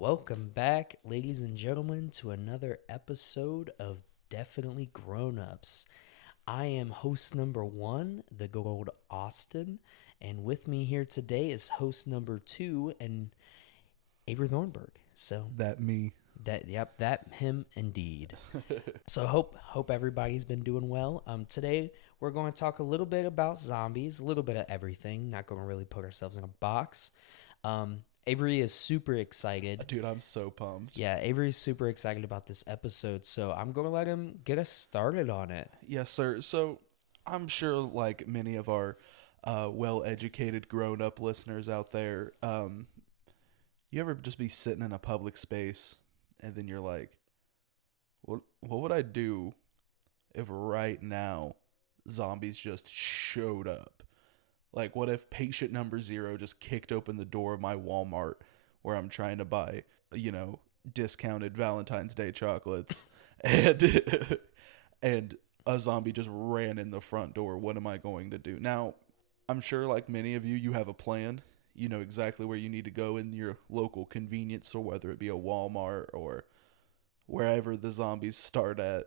Welcome back, ladies and gentlemen, to another episode of Definitely Grown Ups. I am host number one, the good old Austin, and with me here today is host number two and Avery Thornburg. So That me. that him indeed. So hope everybody's been doing well. Today we're going to talk a little bit about zombies, a little bit of everything. Not going to really put ourselves in a box. Avery is super excited. Dude, I'm so pumped. Yeah, Avery's super excited about this episode, so I'm going to let him get us started on it. Yes, sir. So I'm sure, like many of our well-educated, grown-up listeners out there, you ever just be sitting in a public space and then you're like, what would I do if right now zombies just showed up? Like, what if patient number 0 just kicked open the door of my Walmart where I'm trying to buy, discounted Valentine's Day chocolates, and and a zombie just ran in the front door? What am I going to do? Now, I'm sure, like many of you, you have a plan. You know exactly where you need to go in your local convenience store, whether it be a Walmart or wherever the zombies start at.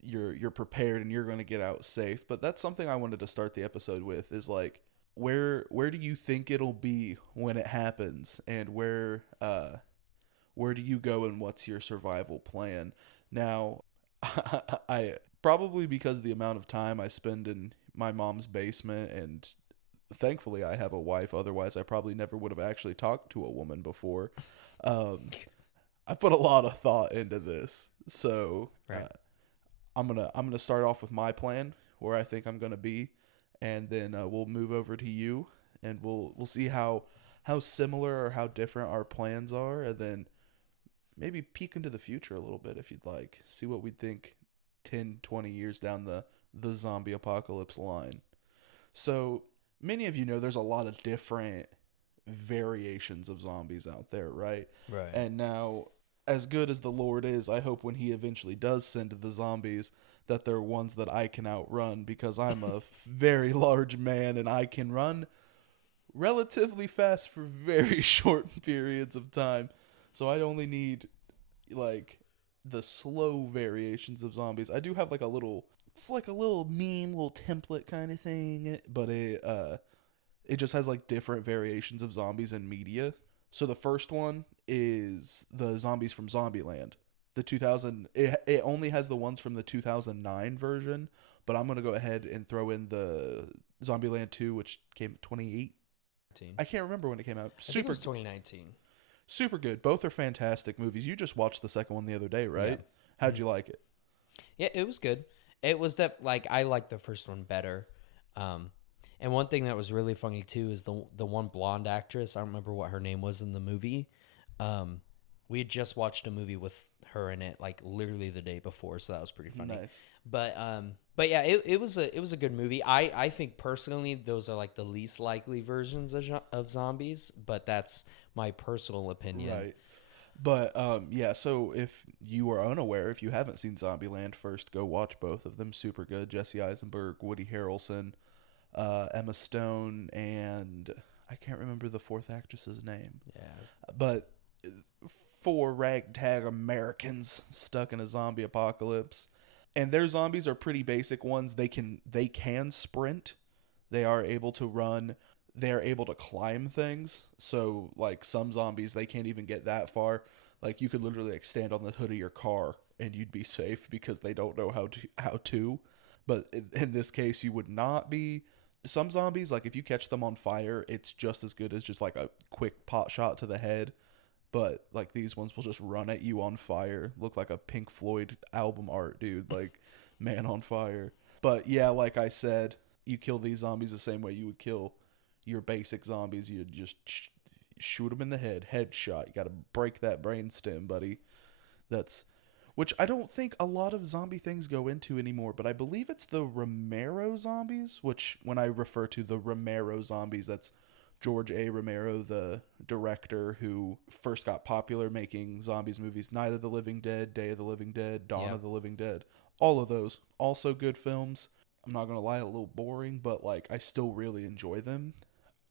You're prepared and you're going to get out safe. But that's something I wanted to start the episode with, is like, where do you think it'll be when it happens, and where do you go, and what's your survival plan? Now, I probably, because of the amount of time I spend in my mom's basement, and thankfully I have a wife, otherwise I probably never would have actually talked to a woman before. I put a lot of thought into this. So Right. I'm gonna start off with my plan, where I think I'm gonna be, and then we'll move over to you, and we'll see how similar or how different our plans are, and then maybe peek into the future a little bit if you'd like. See what we think 10, 20 years down the zombie apocalypse line. So many of you know there's a lot of different variations of zombies out there, right? Right. And now, as good as the Lord is, I hope when he eventually does send the zombies that they're ones that I can outrun, because I'm a very large man and I can run relatively fast for very short periods of time. So I only need, like, the slow variations of zombies. I do have like a little, it's like a little meme, little template kind of thing, but it just has like different variations of zombies in media. So the first one is the zombies from Zombieland. The 2000, it only has the ones from the 2009 version, but I'm going to go ahead and throw in the Zombieland 2, which came 28. I can't remember when it came out. I think it was 2019. Super good. Both are fantastic movies. You just watched the second one the other day, right? Yeah. How'd you like it? Yeah, it was good. It was I liked the first one better. And one thing that was really funny too is the one blonde actress. I don't remember what her name was in the movie. We had just watched a movie with her in it, like literally the day before, so that was pretty funny. Nice. But yeah, it was a good movie. I think personally those are like the least likely versions of zombies, but that's my personal opinion. Right. But yeah, so if you are unaware, if you haven't seen Zombieland, first go watch both of them. Super good. Jesse Eisenberg, Woody Harrelson, Emma Stone, and I can't remember the fourth actress's name. Yeah. But four ragtag Americans stuck in a zombie apocalypse. And their zombies are pretty basic ones. They can sprint. They are able to run. They are able to climb things. So like some zombies, they can't even get that far. Like you could literally like stand on the hood of your car and you'd be safe because they don't know how to. But in this case, you would not be. Some zombies, like if you catch them on fire, it's just as good as just like a quick pot shot to the head. But like these ones will just run at you on fire. Look like a Pink Floyd album art, dude. Like Man on Fire. But yeah, like I said, you kill these zombies the same way you would kill your basic zombies. You'd just shoot them in the head, headshot. You got to break that brain stem, buddy. That's which I don't think a lot of zombie things go into anymore, but I believe it's the Romero zombies, which when I refer to the Romero zombies, that's George A. Romero, the director who first got popular making zombies movies. Night of the Living Dead, Day of the Living Dead, Dawn of the Living Dead. All of those. Also good films. I'm not going to lie, a little boring, but like I still really enjoy them.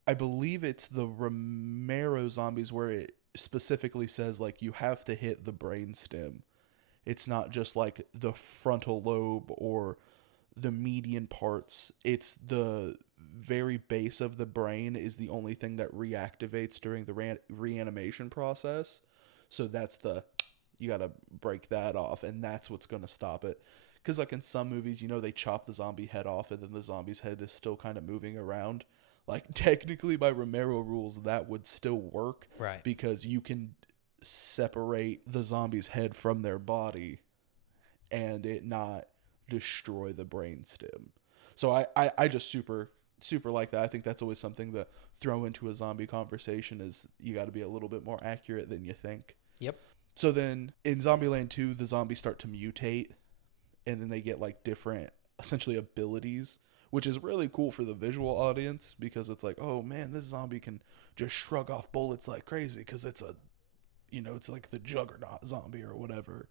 I believe it's the Romero zombies where specifically says like you have to hit the brainstem. It's not just like the frontal lobe or the median parts. It's the very base of the brain is the only thing that reactivates during the reanimation process. So that's the, you got to break that off, and that's what's going to stop it. Because like in some movies, you know, they chop the zombie head off and then the zombie's head is still kind of moving around. Like technically by Romero rules, that would still work. Right. Because you can separate the zombie's head from their body and it not destroy the brainstem. So I just super like that. I think that's always something to throw into a zombie conversation is you got to be a little bit more accurate than you think. Yep. So then in Zombieland 2, the zombies start to mutate and then they get like different essentially abilities, which is really cool for the visual audience because it's like, oh man, this zombie can just shrug off bullets like crazy because it's a, you know, it's like the Juggernaut zombie or whatever.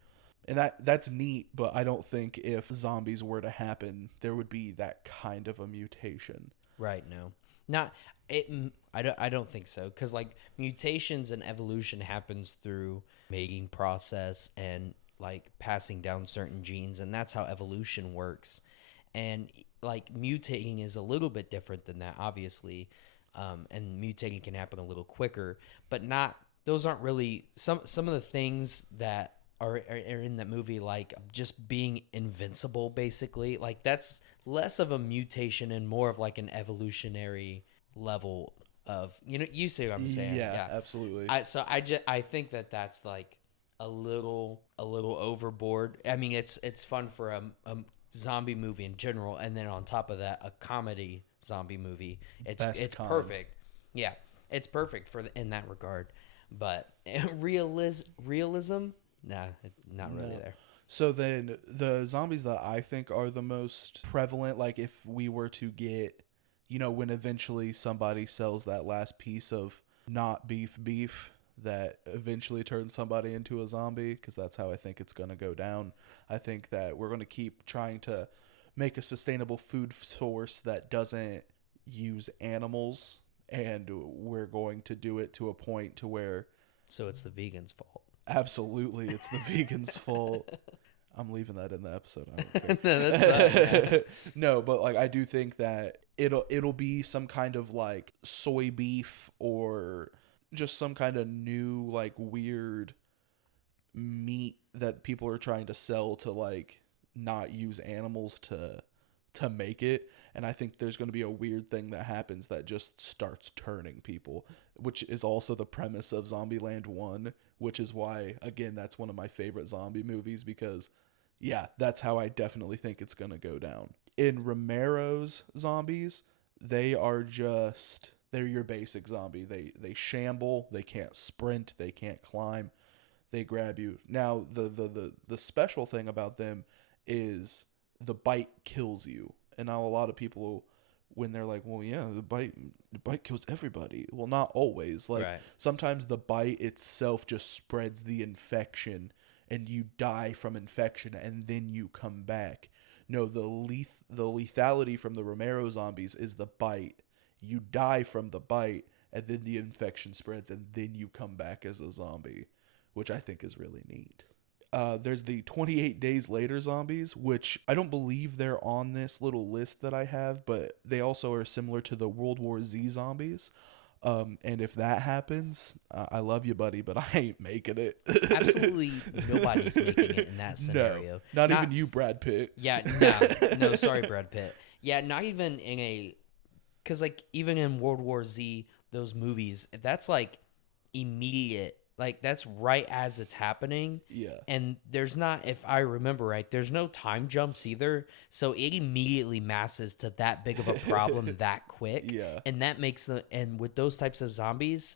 And that's neat, but I don't think if zombies were to happen, there would be that kind of a mutation. Right. No, not it. I don't think so. Cause like mutations and evolution happens through mating process and like passing down certain genes. And that's how evolution works. And like mutating is a little bit different than that, obviously. And mutating can happen a little quicker, but not, those aren't really some of the things that are in that movie, like just being invincible, basically. Like that's less of a mutation and more of like an evolutionary level of, you know, you see what I'm saying? Yeah. Absolutely. I think that that's like a little overboard. I mean, it's fun for a zombie movie in general, and then on top of that, a comedy zombie movie. It's perfect. Yeah, it's perfect in that regard. But realism. Nah, not really there. So then the zombies that I think are the most prevalent, like if we were to get, you know, when eventually somebody sells that last piece of not beef that eventually turns somebody into a zombie, because that's how I think it's going to go down. I think that we're going to keep trying to make a sustainable food source that doesn't use animals, and we're going to do it to a point to where... So it's the vegans' fault. Absolutely, it's the vegans' fault. I'm leaving that in the episode. I don't care. No, that's not. No, but like I do think that it'll be some kind of like soy beef or just some kind of new like weird meat that people are trying to sell to like not use animals to make it. And I think there's going to be a weird thing that happens that just starts turning people, which is also the premise of Zombieland 1, which is why, again, that's one of my favorite zombie movies because, yeah, that's how I definitely think it's going to go down. In Romero's zombies, they're your basic zombie. They shamble, they can't sprint, they can't climb, they grab you. Now, the special thing about them is the bite kills you. And now a lot of people, when they're like, well, yeah, the bite kills everybody. Well, not always. Like Right. Sometimes the bite itself just spreads the infection and you die from infection and then you come back. No, the lethality from the Romero zombies is the bite. You die from the bite and then the infection spreads and then you come back as a zombie, which I think is really neat. There's the 28 Days Later zombies, which I don't believe they're on this little list that I have, but they also are similar to the World War Z zombies. And if that happens, I love you, buddy, but I ain't making it. Absolutely nobody's making it in that scenario. No, not even you, Brad Pitt. Yeah, no, sorry, Brad Pitt. Yeah, not even in a... Because, like, even in World War Z, those movies, that's, like, immediate. Like, that's right as it's happening. Yeah. And there's not, if I remember right, there's no time jumps either. So it immediately masses to that big of a problem that quick. Yeah. And that makes and with those types of zombies,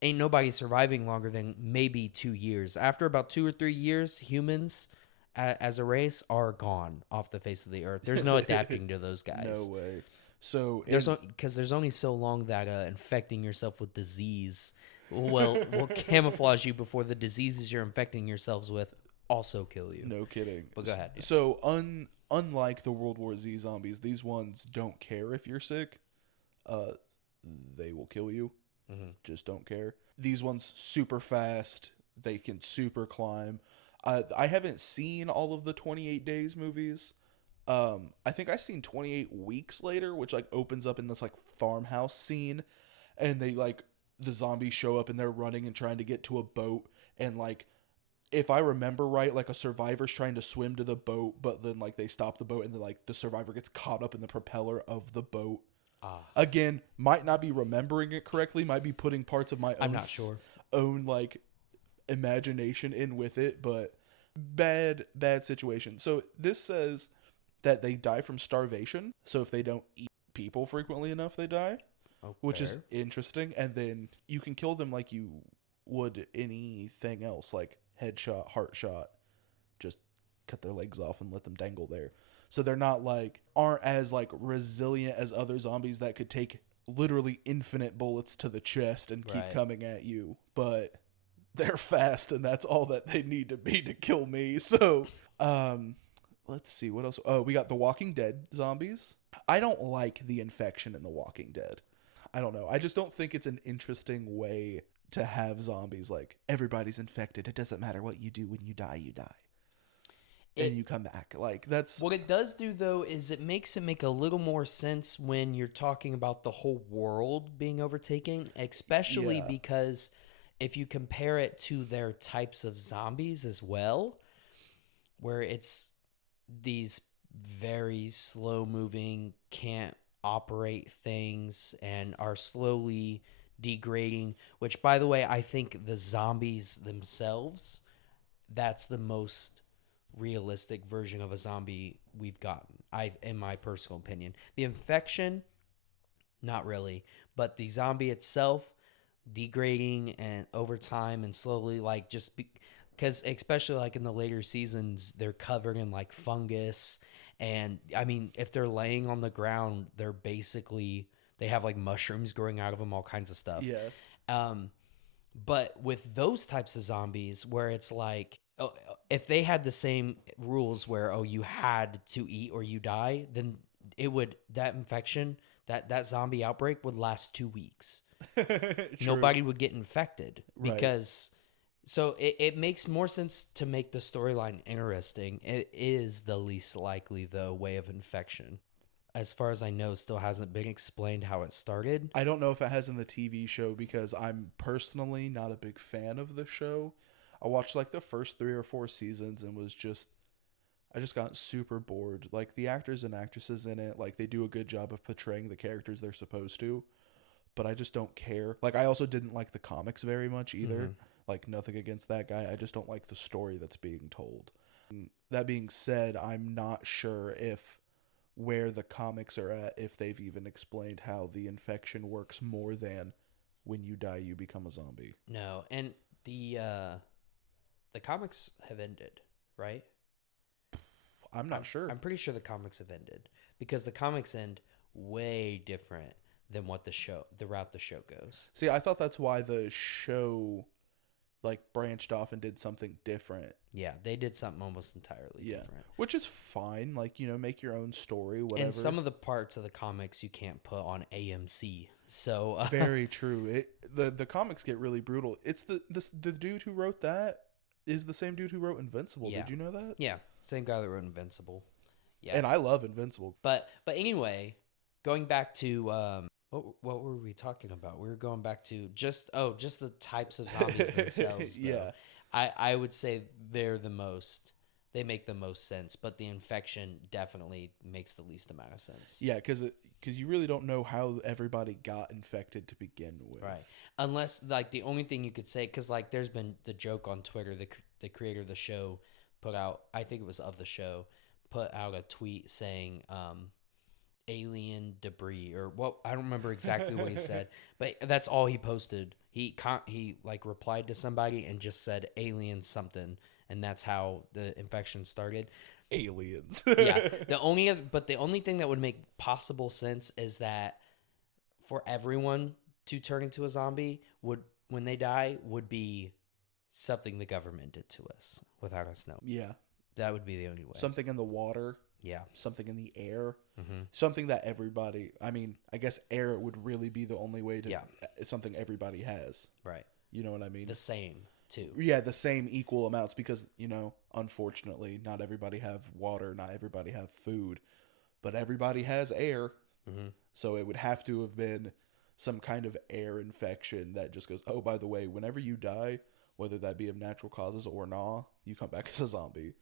ain't nobody surviving longer than maybe 2 years. After about 2 or 3 years, humans as a race are gone off the face of the earth. There's no adapting to those guys. No way. So because there's only so long that infecting yourself with disease will camouflage you before the diseases you're infecting yourselves with also kill you. No kidding. But go ahead. Yeah. So unlike the World War Z zombies, these ones don't care if you're sick. They will kill you. Just don't care. These ones super fast. They can super climb. I haven't seen all of the 28 Days movies. I think I seen 28 Weeks Later, which like opens up in this like farmhouse scene, and they like the zombies show up and they're running and trying to get to a boat, and like if I remember right, like a survivor's trying to swim to the boat, but then like they stop the boat and then like the survivor gets caught up in the propeller of the boat. Again, might not be remembering it correctly, might be putting parts of my I'm not sure. own like imagination in with it, but bad situation. So this says that they die from starvation. So if they don't eat people frequently enough, they die, which is interesting. And then you can kill them like you would anything else, like headshot, heart shot, just cut their legs off and let them dangle there. So they're not like, aren't as like resilient as other zombies that could take literally infinite bullets to the chest and keep coming at you. But they're fast, and that's all that they need to be to kill me. So, let's see what else. Oh, we got the Walking Dead zombies. I don't like the infection in the Walking Dead. I don't know. I just don't think it's an interesting way to have zombies. Like, everybody's infected. It doesn't matter what you do. When you die, you die. And you come back. Like, that's what it does do, though, is it makes it make a little more sense when you're talking about the whole world being overtaken, especially because if you compare it to their types of zombies as well, where it's these very slow moving, can't operate things and are slowly degrading, which, by the way, I think the zombies themselves, that's the most realistic version of a zombie we've gotten, in my personal opinion. The infection, not really, but the zombie itself degrading and over time and slowly, like, just because especially like in the later seasons, they're covered in like fungus, and I mean, if they're laying on the ground, they're basically, they have like mushrooms growing out of them, all kinds of stuff. But with those types of zombies where it's like, if they had the same rules where, you had to eat or you die, then that infection, that zombie outbreak would last 2 weeks. Nobody would get infected because so it makes more sense to make the storyline interesting. It is the least likely, though, way of infection. As far as I know, still hasn't been explained how it started. I don't know if it has in the TV show because I'm personally not a big fan of the show. I watched like the first 3 or 4 seasons and I just got super bored. Like the actors and actresses in it, like they do a good job of portraying the characters they're supposed to, but I just don't care. Like I also didn't like the comics very much either. Like nothing against that guy. I just don't like the story that's being told. That being said, I'm not sure if where the comics are at, if they've even explained how the infection works more than when you die, you become a zombie. No, and the comics have ended, right? I'm not sure. I'm pretty sure the comics have ended because the comics end way different than what the route the show goes. See, I thought that's why the show like branched off and did something different. Yeah, they did something almost entirely different. Which is fine. Like, make your own story, whatever. And some of the parts of the comics you can't put on AMC. So very true. The comics get really brutal. It's the dude who wrote that is the same dude who wrote Invincible. Yeah. Did you know that? Yeah, same guy that wrote Invincible. Yeah. And I love Invincible. But anyway, going back to what were we talking about? We were going back to just the types of zombies themselves. Yeah. I would say they make the most sense, but the infection definitely makes the least amount of sense. Yeah, because you really don't know how everybody got infected to begin with. Right. Unless, like, the only thing you could say, because, like, there's been the joke on Twitter, the creator of the show put out, I think it was of the show, put out a tweet saying alien debris, or what, I don't remember exactly what he said, but that's all he posted. He like replied to somebody and just said alien something, and that's how the infection started. Aliens. Yeah. The only thing that would make possible sense is that for everyone to turn into a zombie when they die would be something the government did to us without us knowing. Yeah. That would be the only way. Something in the water. Yeah. something in the air, Mm-hmm. something that everybody. I mean, I guess air would really be the only way to Yeah. something everybody has. Right. You know what I mean? The same too. Yeah, the same equal amounts because, unfortunately, not everybody have water, not everybody have food, but everybody has air. Mm-hmm. So it would have to have been some kind of air infection that just goes, oh, by the way, whenever you die, whether that be of natural causes or not, you come back as a zombie.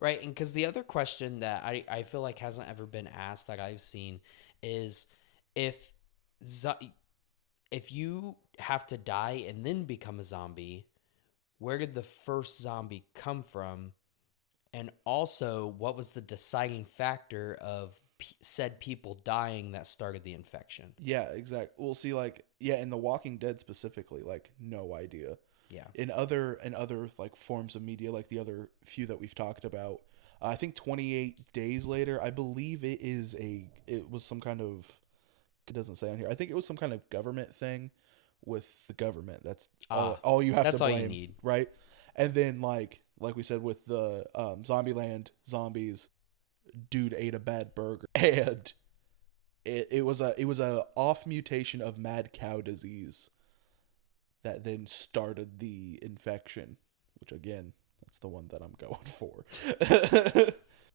Right, and because the other question that I feel like hasn't ever been asked that I've seen is if zo- if you have to die and then become a zombie, where did the first zombie come from? And also, what was the deciding factor of said people dying that started the infection? Yeah, exactly. We'll see, like, yeah, in The Walking Dead specifically, like, no idea. Yeah. In other like forms of media, like the other few that we've talked about, I think 28 days later, I believe it was some kind of, it doesn't say on here. I think it was some kind of government thing with the government. That's all you have that's to all blame, you need. right? And then like we said with the Zombieland zombies, dude ate a bad burger and it was a off mutation of mad cow disease that then started the infection, which again, that's the one that I'm going for.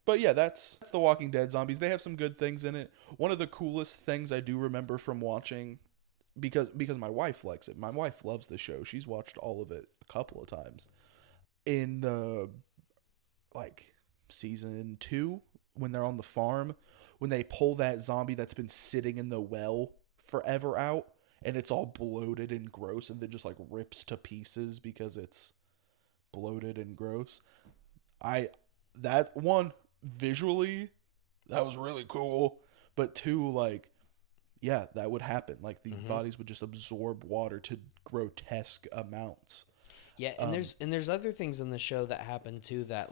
But yeah, that's The Walking Dead zombies. They have some good things in it. One of the coolest things I do remember from watching, because my wife likes it. My wife loves the show. She's watched all of it a couple of times. In the like season 2, when they're on the farm, when they pull that zombie that's been sitting in the well forever out, and it's all bloated and gross, and then just like rips to pieces because it's bloated and gross. That one, visually, that was really cool, but two, like, yeah, that would happen. Like the bodies would just absorb water to grotesque amounts. Yeah, and there's other things in the show that happen too that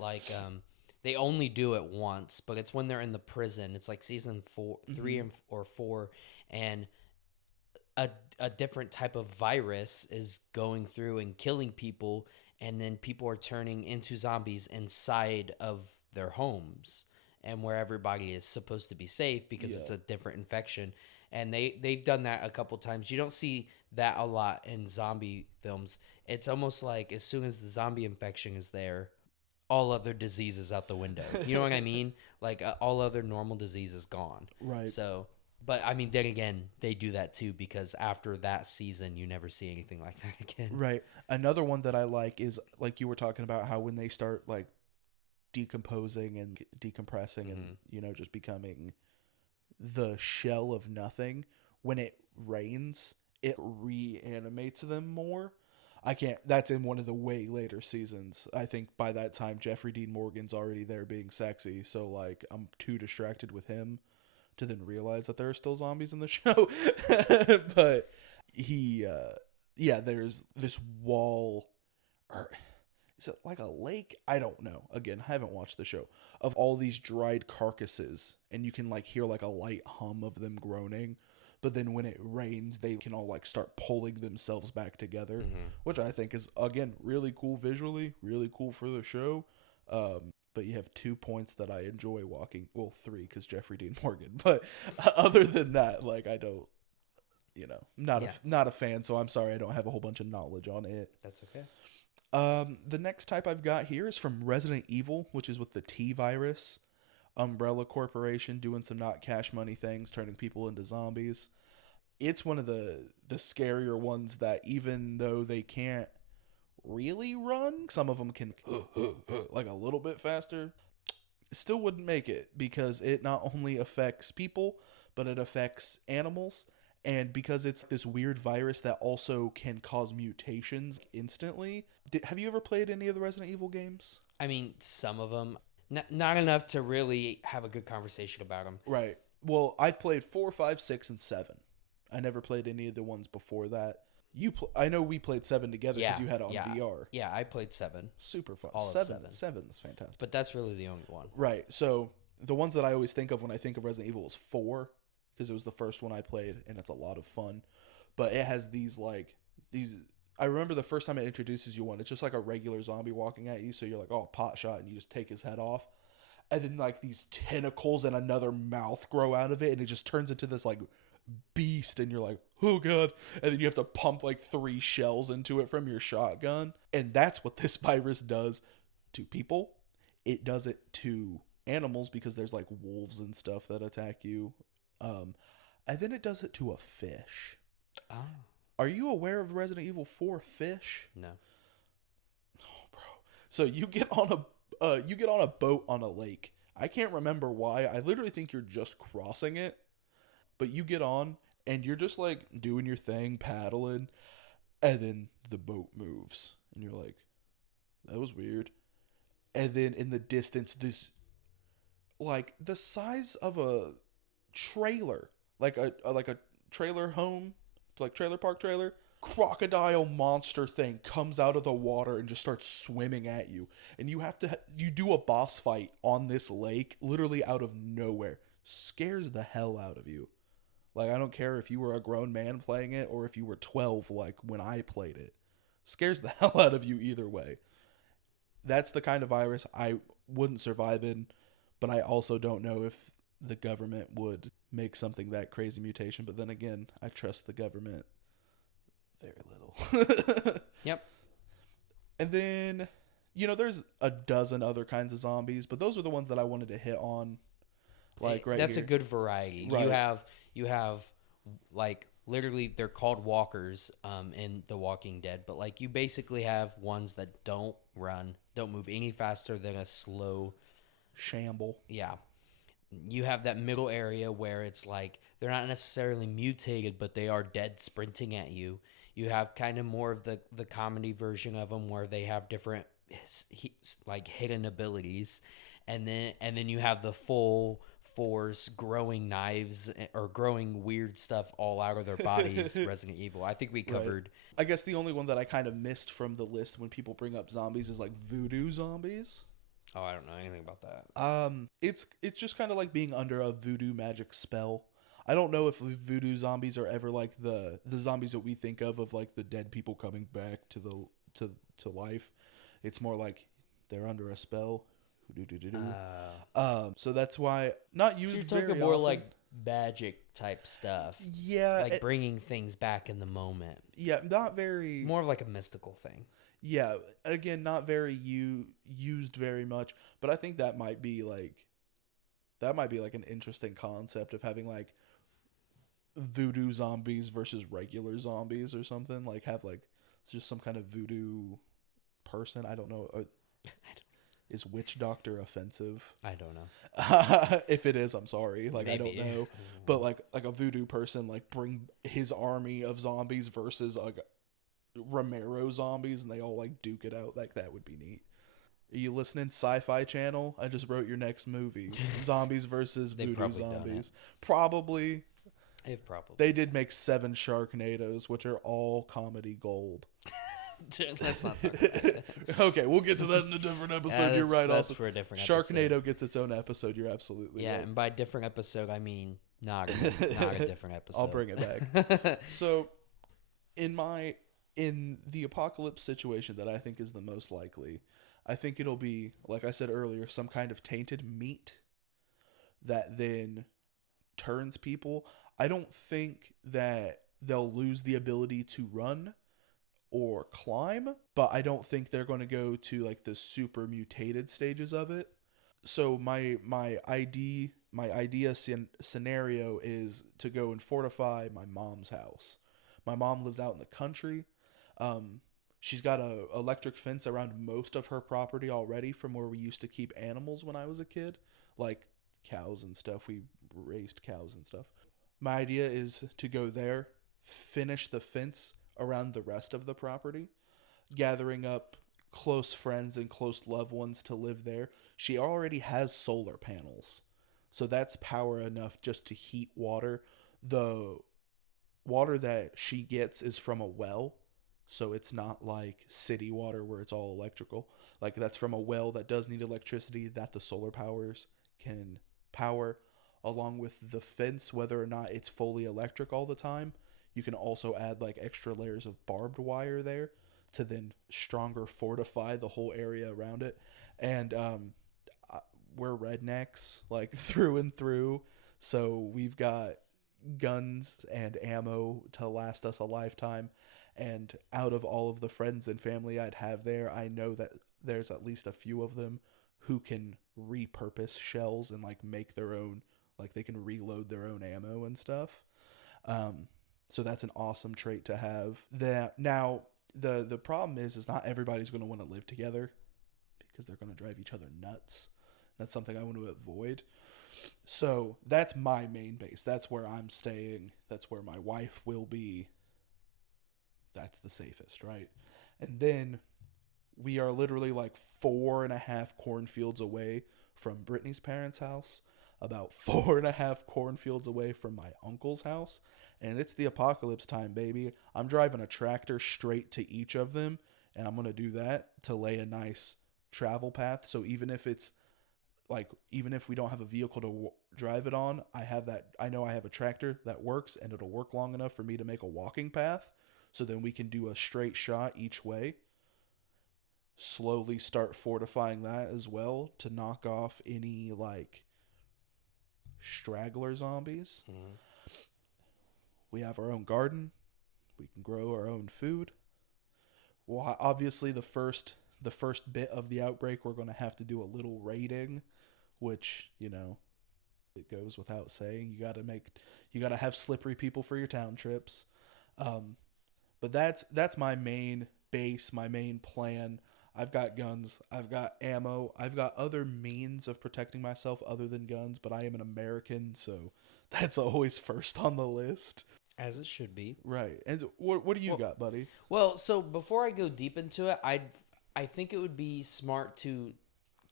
they only do it once, but it's when they're in the prison. It's like season 4, 3 or 4, and a different type of virus is going through and killing people, and then people are turning into zombies inside of their homes and where everybody is supposed to be safe because it's Yeah. a different infection. And they've done that a couple times. You don't see that a lot in zombie films. It's almost like as soon as the zombie infection is there, all other disease is out the window. You know what I mean? Like all other normal disease is gone. Right. So, but I mean, then again, they do that too because after that season, you never see anything like that again. Right. Another one that I like is, like you were talking about, how when they start like decomposing and decompressing and just becoming the shell of nothing, when it rains, it reanimates them more. I can't. That's in one of the way later seasons. I think by that time Jeffrey Dean Morgan's already there being sexy, so like I'm too distracted with him to then realize that there are still zombies in the show. But yeah, there's this wall, or is it like a lake? I don't know. Again, I haven't watched the show, of all these dried carcasses, and you can like hear like a light hum of them groaning. But then when it rains, they can all like start pulling themselves back together, which I think is, again, really cool visually, really cool for the show. But you have 2 points that I enjoy walking. Well, 3 because Jeffrey Dean Morgan. But other than that, like I don't, not a fan. So I'm sorry I don't have a whole bunch of knowledge on it. That's okay. The next type I've got here is from Resident Evil, which is with the T virus. Umbrella Corporation doing some not cash money things, turning people into zombies. It's one of the scarier ones that, even though they can't really run, some of them can like a little bit faster, still wouldn't make it because it not only affects people, but it affects animals. And because it's this weird virus that also can cause mutations instantly. Have you ever played any of the Resident Evil games? I mean, some of them. Not enough to really have a good conversation about them. Right. Well, I've played 4, 5, 6, and 7. I never played any of the ones before that. I know we played 7 together because you had it on VR. Yeah, I played 7. Super fun. All of 7. 7. 7 is fantastic. But that's really the only one. Right. So the ones that I always think of when I think of Resident Evil is 4, because it was the first one I played, and it's a lot of fun. But it has these. I remember the first time it introduces you one, it's just like a regular zombie walking at you, so you're like, oh, pot shot, and you just take his head off. and then like these tentacles and another mouth grow out of it, and it just turns into this like beast, and you're like, oh god. And then you have to pump like 3 shells into it from your shotgun. And that's what this virus does to people. It does it to animals because there's like wolves and stuff that attack you. And then it does it to a fish. Oh. Are you aware of Resident Evil 4 fish? No. Oh, bro. So you get on a boat on a lake. I can't remember why. I literally think you're just crossing it. But you get on and you're just like doing your thing, paddling, and then the boat moves. And you're like, that was weird. And then in the distance, this, like the size of a trailer, like a trailer home, like trailer park trailer, crocodile monster thing comes out of the water and just starts swimming at you. And you do a boss fight on this lake, literally out of nowhere. Scares the hell out of you. Like, I don't care if you were a grown man playing it or if you were 12, like when I played it. Scares the hell out of you either way. That's the kind of virus I wouldn't survive in, but I also don't know if the government would make something that crazy mutation. But then again, I trust the government very little. Yep. And then, there's a dozen other kinds of zombies, but those are the ones that I wanted to hit on. Like right That's here. a good variety. Right. You have like literally they're called walkers in The Walking Dead, but like you basically have ones that don't run, don't move any faster than a slow Shamble. yeah. You have that middle area where it's like they're not necessarily mutated, but they are dead sprinting at you. You have kind of more of the comedy version of them where they have different like hidden abilities, and then you have the full force growing knives or growing weird stuff all out of their bodies. Resident Evil. I think we covered. Right. I guess the only one that I kind of missed from the list when people bring up zombies is like voodoo zombies. Oh, I don't know anything about that. It's just kind of like being under a voodoo magic spell. I don't know if voodoo zombies are ever like the zombies that we think of like the dead people coming back to life. It's more like they're under a spell. So that's why not used. So you're talking very more often. like magic type stuff. Yeah, like bringing things back in the moment. Yeah, not very. More of like a mystical thing. Yeah, again, not very used very much, but I think that might be like an interesting concept of having like voodoo zombies versus regular zombies or something. Like have like it's just some kind of voodoo person. I don't know. Is witch doctor offensive? I don't know. If it is, I'm sorry. Like Maybe. I don't know. But like a voodoo person, like bring his army of zombies versus like Romero zombies, and they all like duke it out. Like that would be neat. Are you listening, Sci-Fi Channel? I just wrote your next movie: zombies versus voodoo zombies. Probably. They did make 7 Sharknadoes, which are all comedy gold. Let's not talk about it. Okay, we'll get to that in a different episode. You're right. That's Also, for a different Sharknado episode. gets its own episode. You're absolutely right. And by different episode, I mean not a different episode. I'll bring it back. So, in the apocalypse situation that I think is the most likely, I think it'll be, like I said earlier, some kind of tainted meat that then turns people. I don't think that they'll lose the ability to run or climb, but I don't think they're going to go to like the super mutated stages of it. So my idea scenario is to go and fortify my mom's house. My mom lives out in the country. She's got a electric fence around most of her property already from where we used to keep animals when I was a kid, like cows and stuff. We raised cows and stuff. My idea is to go there, finish the fence around the rest of the property, gathering up close friends and close loved ones to live there. She already has solar panels, so that's power enough just to heat water. The water that she gets is from a well, so it's not like city water where it's all electrical. Like that's from a well that does need electricity that the solar powers can power, along with the fence, whether or not it's fully electric all the time. You can also add like extra layers of barbed wire there to then stronger fortify the whole area around it. And we're rednecks like through and through. So we've got guns and ammo to last us a lifetime. And out of all of the friends and family I'd have there, I know that there's at least a few of them who can repurpose shells and like make their own, like they can reload their own ammo and stuff. Um, so that's an awesome trait to have. That now the problem is not everybody's going to want to live together because they're going to drive each other nuts. That's something I want to avoid. So that's my main base. That's where I'm staying. That's where my wife will be. That's the safest, right? And then we are literally like 4.5 cornfields away from Brittany's parents' house, about 4.5 cornfields away from my uncle's house, and it's the apocalypse time, baby. I'm driving a tractor straight to each of them, and I'm going to do that to lay a nice travel path. So even if it's like, even if we don't have a vehicle to drive it on, I know I have a tractor that works, and it'll work long enough for me to make a walking path. So then we can do a straight shot each way. Slowly start fortifying that as well to knock off any like straggler zombies. Mm-hmm. We have our own garden. We can grow our own food. Well, obviously the first bit of the outbreak, we're going to have to do a little raiding, which, you know, it goes without saying. You got to have slippery people for your town trips. But that's my main base, my main plan. I've got guns, I've got ammo, I've got other means of protecting myself other than guns, but I am an American, so that's always first on the list. As it should be. Right. And what do you got, buddy? Well, so before I go deep into it, I think it would be smart to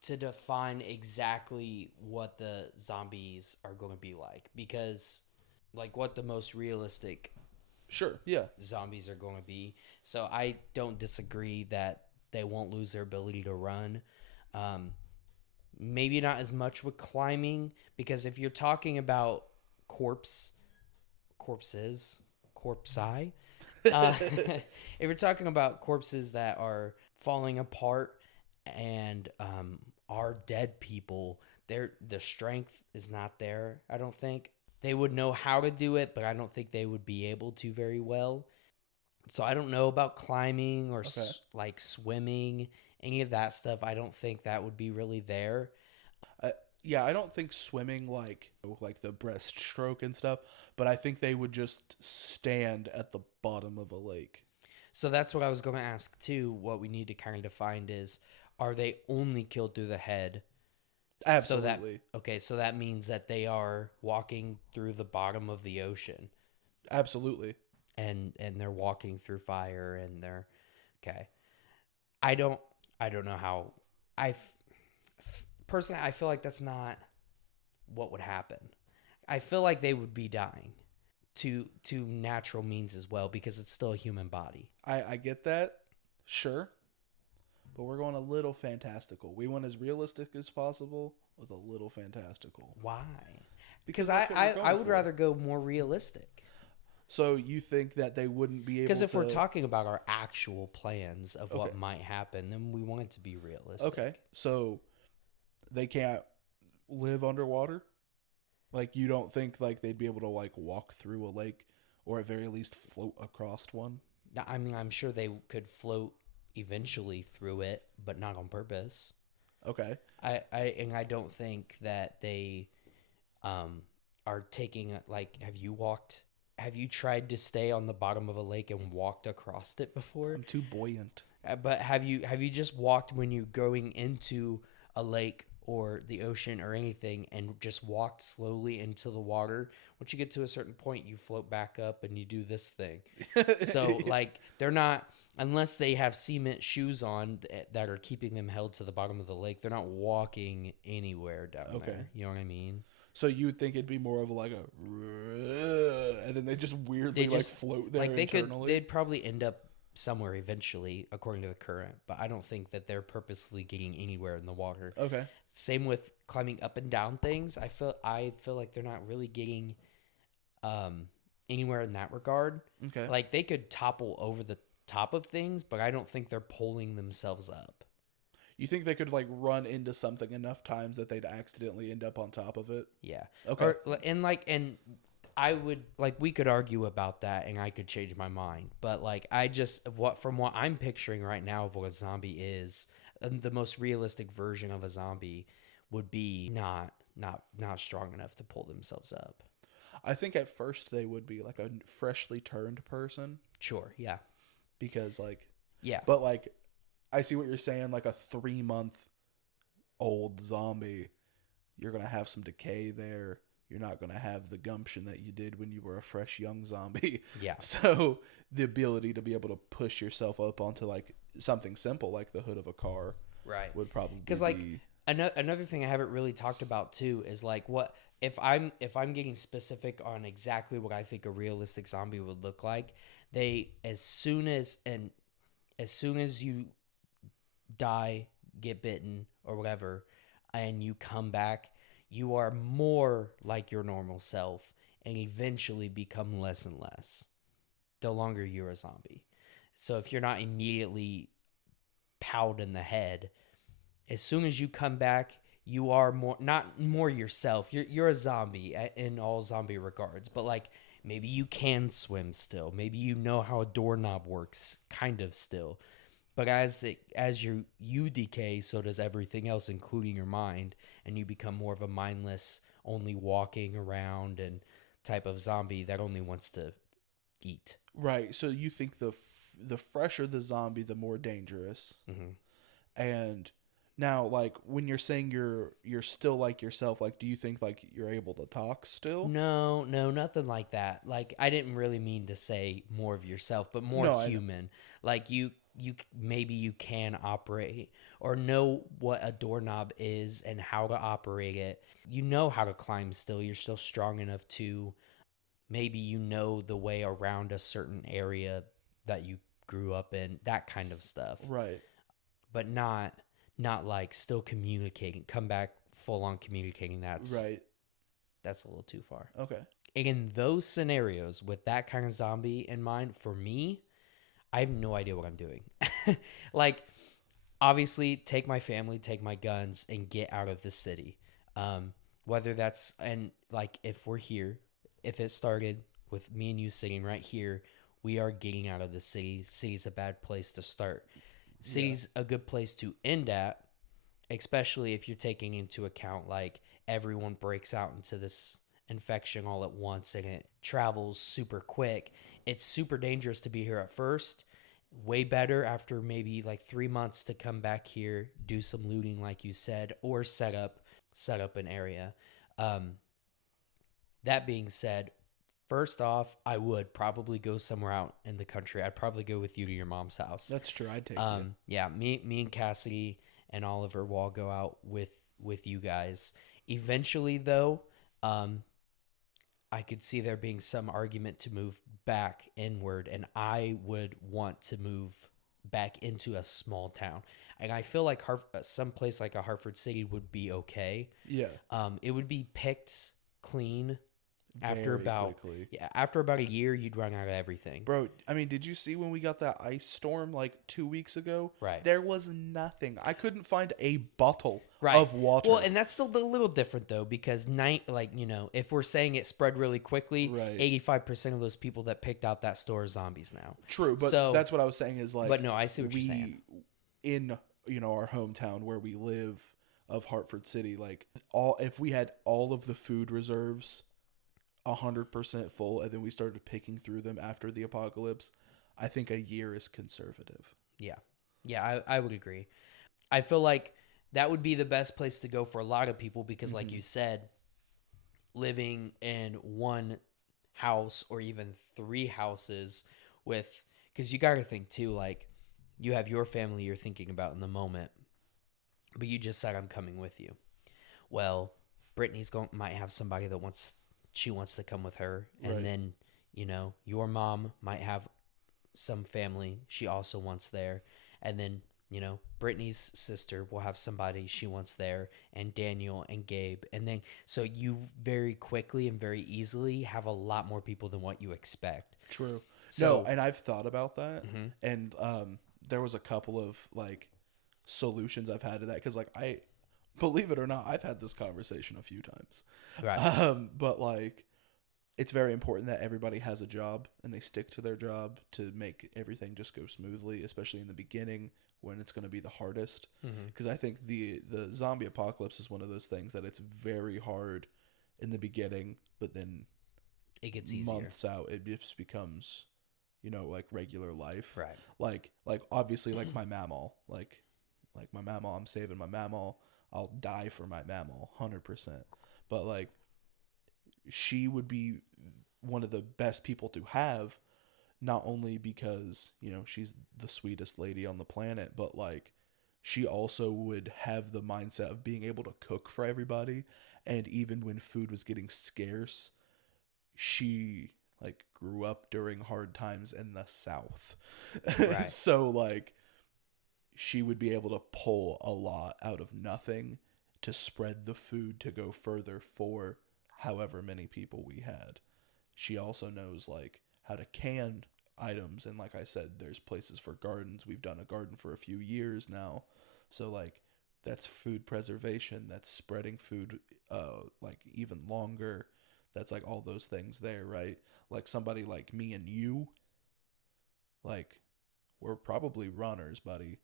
define exactly what the zombies are going to be like, because like what the most realistic Sure, yeah. zombies are going to be. So I don't disagree that they won't lose their ability to run. Maybe not as much with climbing, because if you're talking about corpsei, if you're talking about corpses that are falling apart and are dead people, the strength is not there. I don't think they would know how to do it, but I don't think they would be able to very well. So I don't know about climbing or like swimming, any of that stuff. I don't think that would be really there. Yeah, I don't think swimming like the breaststroke and stuff, but I think they would just stand at the bottom of a lake. So that's what I was going to ask too. What we need to kind of find is, are they only killed through the head? Absolutely. So that means that they are walking through the bottom of the ocean. Absolutely. And they're walking through fire, and they're okay. I don't know how. Personally, I feel like that's not what would happen. I feel like they would be dying to natural means as well, because it's still a human body. I get that, sure, but we're going a little fantastical. We want as realistic as possible with a little fantastical. Why? Because I would rather go more realistic. So you think that they wouldn't be able to... Because if we're talking about our actual plans of what might happen, then we want it to be realistic. Okay, so they can't live underwater? Like, you don't think like they'd be able to like walk through a lake, or at very least float across one? I mean, I'm sure they could float eventually through it, but not on purpose. Okay. I don't think that they are taking, like, have you tried to stay on the bottom of a lake and walked across it before? I'm too buoyant. But have you just walked when you're going into a lake or the ocean or anything, and just walked slowly into the water? Once you get to a certain point, you float back up and you do this thing. So like, they're not, unless they have cement shoes on that are keeping them held to the bottom of the lake, they're not walking anywhere down there. You know what I mean? So you would think it'd be more of like a, and then they just weirdly like float there internally? They'd probably end up somewhere eventually, according to the current, but I don't think that they're purposely getting anywhere in the water. Okay. Same with climbing up and down things. I feel like they're not really getting anywhere in that regard. Okay. Like, they could topple over the top of things, but I don't think they're pulling themselves up. You think they could like run into something enough times that they'd accidentally end up on top of it? Yeah. Okay. And I would like we could argue about that and I could change my mind. But like I just what from what I'm picturing right now of what a zombie is, the most realistic version of a zombie would be not strong enough to pull themselves up. I think at first they would be like a freshly turned person Sure, yeah. because like, Yeah. but like, I see what you're saying. Like a 3 month old zombie, you're gonna have some decay there. You're not gonna have the gumption that you did when you were a fresh young zombie. Yeah. So the ability to be able to push yourself up onto like something simple like the hood of a car Right. would probably Because like be another thing I haven't really talked about too is like what if I'm getting specific on exactly what I think a realistic zombie would look like. They as soon as you die, get bitten or whatever, and you come back, you are more like your normal self and eventually become less and less the longer you're a zombie. So if you're not immediately powed in the head, as soon as you come back, you are more not more yourself. You're a zombie in all zombie regards, but like maybe you can swim still. Maybe you know how a doorknob works kind of still. But as you decay, so does everything else, including your mind, and you become more of a mindless, only walking around and type of zombie that only wants to eat. right. So you think the fresher the zombie, the more dangerous. Mm-hmm. And now, like when you're saying you're still like yourself, like do you think like you're able to talk still? No, no, nothing like that. Like I didn't really mean to say more of yourself, but more No, I know. human. Like maybe you can operate or know what a doorknob is and how to operate it. You know how to climb still. You're still strong enough to maybe you know the way around a certain area that you grew up in, that kind of stuff. Right. But not like still communicating. Come back full on communicating. Right. That's a little too far. Okay. In those scenarios with that kind of zombie in mind, for me, I have no idea what I'm doing. Like, obviously, take my family, take my guns, and get out of the city. Whether that's, and like, if we're here, if it started with me and you sitting right here, we are getting out of the city. City's a bad place to start. City's a good place to end at, especially if you're taking into account like everyone breaks out into this infection all at once and it travels super quick. It's super dangerous to be here at first. Way better after maybe like 3 months to come back here, do some looting like you said, or set up an area. Um, that being said, first off, I would probably go somewhere out in the country. I'd probably go with you to your mom's house. That's true. I'd take you. Yeah, me and Cassidy and Oliver will all go out with you guys. Eventually, though, I could see there being some argument to move back inward, and I would want to move back into a small town. And I feel like some place like a Hartford City would be okay. Yeah. It would be picked clean after Very about quickly. after about a year. You'd run out of everything. Bro, I mean, did you see when we got that ice storm like 2 weeks ago? Right. There was nothing. I couldn't find a bottle Right. of water. Well, and that's still a little different though, because if we're saying it spread really quickly, Right. 85% of those people that picked out that store are zombies now. True, but So- that's what I was saying is like. But no, I see what you're saying. In our hometown where we live of Hartford City, like if we had all of the food reserves 100% full, and then we started picking through them after the apocalypse, I think a year is conservative. Yeah, I would agree. I feel like that would be the best place to go for a lot of people because, like you said, living in one house or even 3 houses because you got to think too, like you have your family you're thinking about in the moment, but you just said I'm coming with you. Well, Brittany's might have somebody that she wants to come with her, and Right. then your mom might have some family she also wants there, and then Brittany's sister will have somebody she wants there, and Daniel and Gabe, and then so you very quickly and very easily have a lot more people than what you expect. True. So- No, and I've thought about that, Mhm. and there was a couple of like solutions I've had to that, because like I believe it or not, I've had this conversation a few times. Right. But like it's very important that everybody has a job and they stick to their job to make everything just go smoothly, especially in the beginning when it's going to be the hardest. Because I think the zombie apocalypse is one of those things that it's very hard in the beginning, but then It gets easier. months out it just becomes, you know, like regular life. Right. Like obviously like my mammal, like my mammal, I'm saving my mammal. I'll die for my mammal 100%. But like she would be one of the best people to have, not only because, you know, she's the sweetest lady on the planet, but like she also would have the mindset of being able to cook for everybody. And even when food was getting scarce, she like grew up during hard times in the South. Right. So like she would be able to pull a lot out of nothing to spread the food to go further for however many people we had. She also knows like how to can items, and like I said, there's places for gardens. We've done a garden for a few years now. So like that's food preservation, that's spreading food like even longer. That's like all those things there, right? Like somebody like me and you, like we're probably runners, buddy.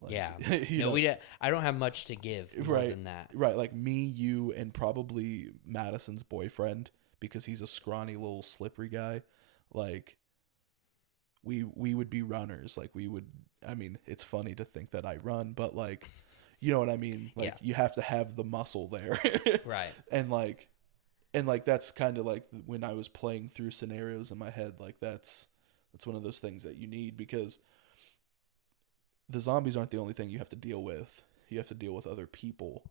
Like, Yeah. you No, know, we. I don't have much to give more right, than that. right. Like me, you, and probably Madison's boyfriend, because he's a scrawny little slippery guy. Like we would be runners. Like we would. I mean, it's funny to think that I run, but like, you know what I mean. Like Yeah. you have to have the muscle there, Right. and like that's kind of like when I was playing through scenarios in my head. Like that's one of those things that you need, because the zombies aren't the only thing you have to deal with. You have to deal with other people.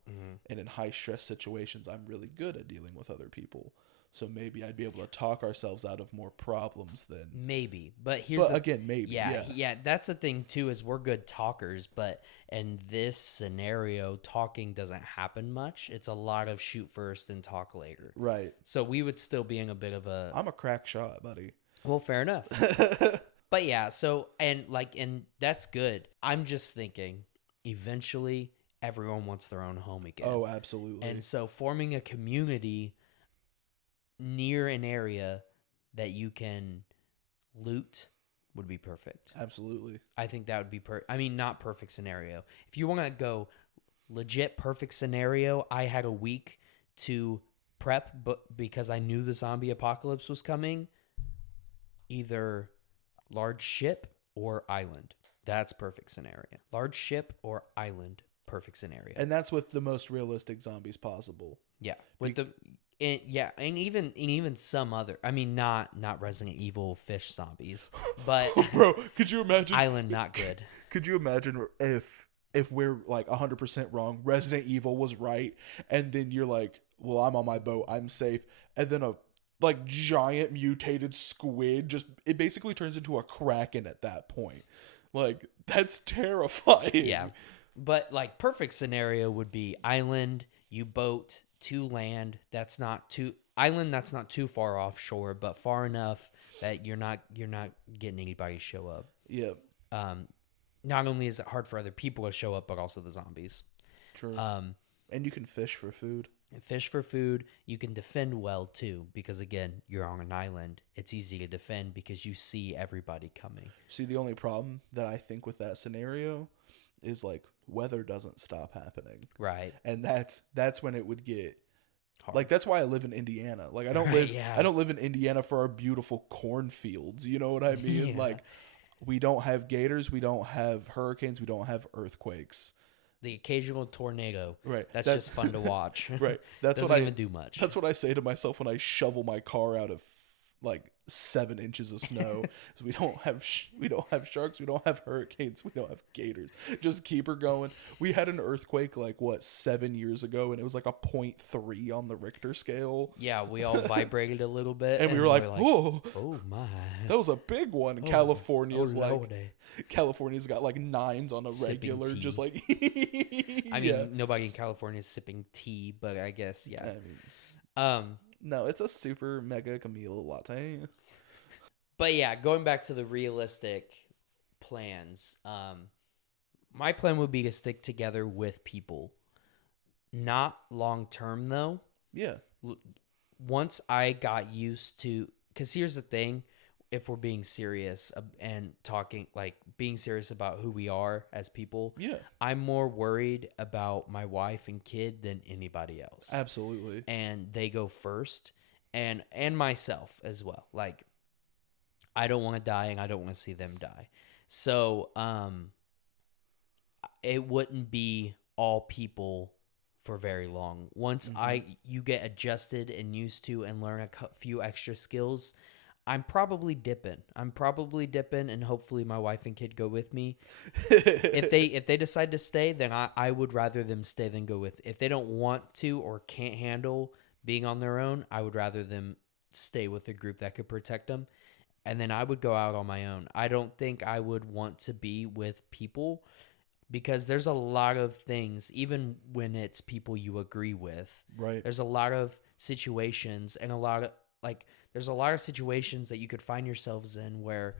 And in high stress situations, I'm really good at dealing with other people. So maybe I'd be able to talk ourselves out of more problems than. Maybe, but here's But again, maybe. yeah, Yeah. yeah. That's the thing too, is we're good talkers, but in this scenario, talking doesn't happen much. It's a lot of shoot first and talk later. Right. So we would still be in a bit of a. I'm a crack shot, buddy. Well, fair enough. But yeah, so and that's good. I'm just thinking, eventually, everyone wants their own home again. Oh, absolutely. And so forming a community near an area that you can loot would be perfect. Absolutely. I think that would be I mean, not perfect scenario. If you want to go legit perfect scenario, I had a week to prep, but because I knew the zombie apocalypse was coming, either large ship or island. That's perfect scenario. Large ship or island, perfect scenario. And that's with the most realistic zombies possible. Yeah, with and even some other. I mean, not Resident Evil fish zombies, but Bro, could you imagine? island not good. Could you imagine if we're like 100% wrong, Resident Evil was right, and then you're like, well, I'm on my boat, I'm safe, and then a like giant mutated squid it basically turns into a kraken at that point. Like that's terrifying. Yeah, but like perfect scenario would be island, you boat to land. That's not too far offshore, but far enough that you're not getting anybody to show up. Yeah. Not only is it hard for other people to show up, but also the zombies. True. And you can fish for food. Fish for food. You can defend well too, because again, you're on an island. It's easy to defend because you see everybody coming. See, the only problem that I think with that scenario is like weather doesn't stop happening. Right. And that's when it would get Hard. like, that's why I live in Indiana. Like I don't live in Indiana for our beautiful cornfields. You know what I mean? Yeah. Like we don't have gators, we don't have hurricanes, we don't have earthquakes. The occasional tornado. Right. That's just fun to watch. Right. That's Doesn't even do much. That's what I say to myself when I shovel my car out of like 7 inches of snow. So we don't have sharks, we don't have hurricanes, we don't have gators. Just keep her going. We had an earthquake like 7 years ago, and it was like a 0.3 on the Richter scale. Yeah, we all vibrated a little bit, And we were like, "Whoa, oh my!" That was a big one. California's Lordy. California's got like 9s on a Sipping regular, tea. just like. I mean, nobody in California is sipping tea, but I guess yeah. I mean, no, it's a super mega Camille latte. But yeah, going back to the realistic plans, My plan would be to stick together with people. Not long term, though. Yeah. Once I got used to, because here's the thing, if we're being serious and talking, like being serious about who we are as people, Yeah. I'm more worried about my wife and kid than anybody else. Absolutely. And they go first, and myself as well. Like, I don't want to die, and I don't want to see them die. So, it wouldn't be all people for very long. Once you get adjusted and used to and learn a few extra skills, I'm probably dipping. And hopefully my wife and kid go with me. If they decide to stay, then I would rather them stay than go with. If they don't want to or can't handle being on their own, I would rather them stay with a group that could protect them. And then I would go out on my own. I don't think I would want to be with people, because there's a lot of things, even when it's people you agree with. Right. There's a lot of situations and there's a lot of situations that you could find yourselves in where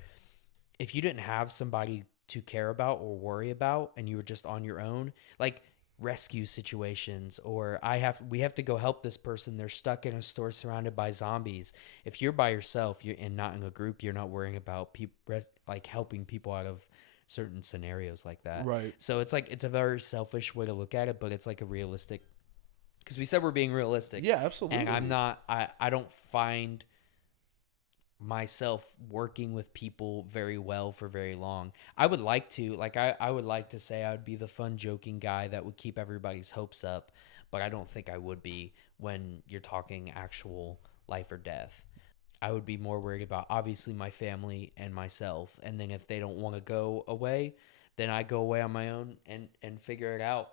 if you didn't have somebody to care about or worry about and you were just on your own, like rescue situations, or we have to go help this person. They're stuck in a store surrounded by zombies. If you're by yourself, and not in a group, you're not worrying about like helping people out of certain scenarios like that. Right. So it's like, it's a very selfish way to look at it, but it's like a realistic, because we said we're being realistic. Yeah, absolutely. And I don't find myself working with people very well for very long. I would like to, I would like to say I would be the fun joking guy that would keep everybody's hopes up, but I don't think I would be when you're talking actual life or death. I would be more worried about, obviously, my family and myself. And then if they don't want to go away, then I go away on my own and figure it out.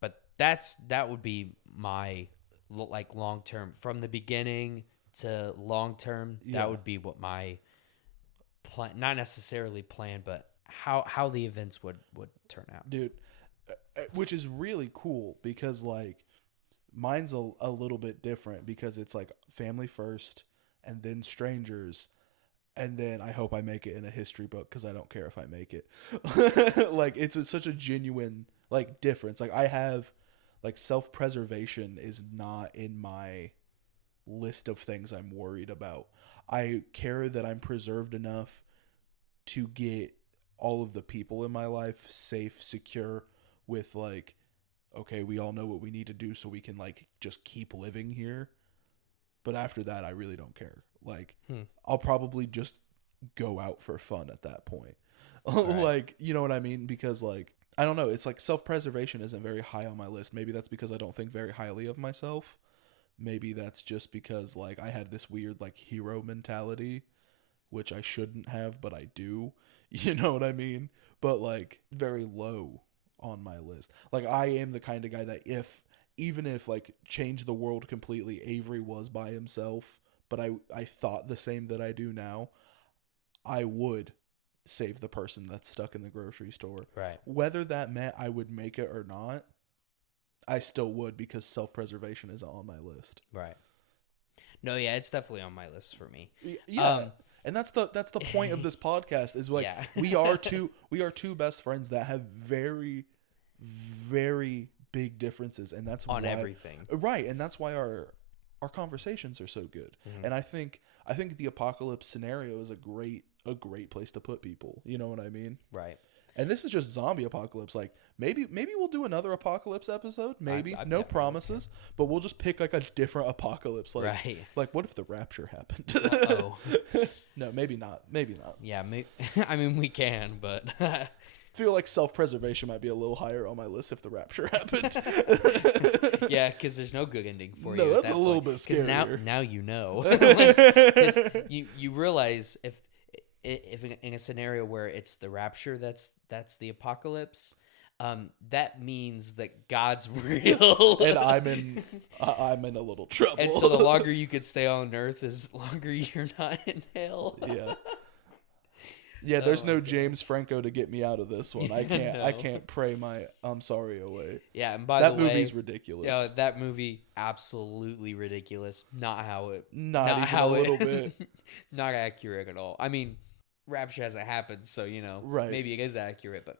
But that would be my, like, long term. From the beginning to long term, Yeah. that would be what my plan, not necessarily plan, but how the events would turn out. Dude, which is really cool because, like, mine's a little bit different because it's, like, family first and then strangers, and then I hope I make it in a history book because I don't care if I make it. Like, it's such a genuine, like, difference. Like, I have, like, self-preservation is not in my list of things I'm worried about. I care that I'm preserved enough to get all of the people in my life safe, secure, with, like, okay, we all know what we need to do so we can, like, just keep living here. But after that, I really don't care. Like, I'll probably just go out for fun at that point. Right. Like, you know what I mean? Because, like, I don't know. It's like self-preservation isn't very high on my list. Maybe that's because I don't think very highly of myself. Maybe that's just because, like, I have this weird, like, hero mentality, which I shouldn't have, but I do. You know what I mean? But, like, very low on my list. Like, I am the kind of guy that even if, like, change the world completely, Avery was by himself, but I thought the same that I do now, I would save the person that's stuck in the grocery store. Right. Whether that meant I would make it or not, I still would, because self-preservation isn't on my list. Right. No, yeah, it's definitely on my list for me. Yeah. And that's the point of this podcast is, like, yeah. we are two best friends that have very, very big differences, and that's on why, everything. Right, and that's why our conversations are so good. Mm-hmm. And I think the apocalypse scenario is a great place to put people. You know what I mean? Right. And this is just zombie apocalypse. Like, maybe we'll do another apocalypse episode. Maybe. No promises. But we'll just pick, like, a different apocalypse. Like, right. Like, what if the rapture happened? Uh-oh. No, maybe not. Maybe not. Yeah, I mean, we can, but... I feel like self-preservation might be a little higher on my list if the rapture happened. Yeah, because there's no good ending for you. No, that's that a little bit scarier. Because now you know. Like, you realize if in a scenario where it's the rapture that's the apocalypse, that means that God's real, and I'm in a little trouble. And so the longer you could stay on Earth, is longer you're not in hell. Yeah. Yeah, there's no James Franco to get me out of this one. I can't. No. I can't pray my I'm sorry away. Yeah, and by that the way, movie's ridiculous. Yeah, that movie absolutely ridiculous. Not how it. Not even how a little bit. Not accurate at all. I mean, rapture hasn't happened, so right. Maybe it is accurate, but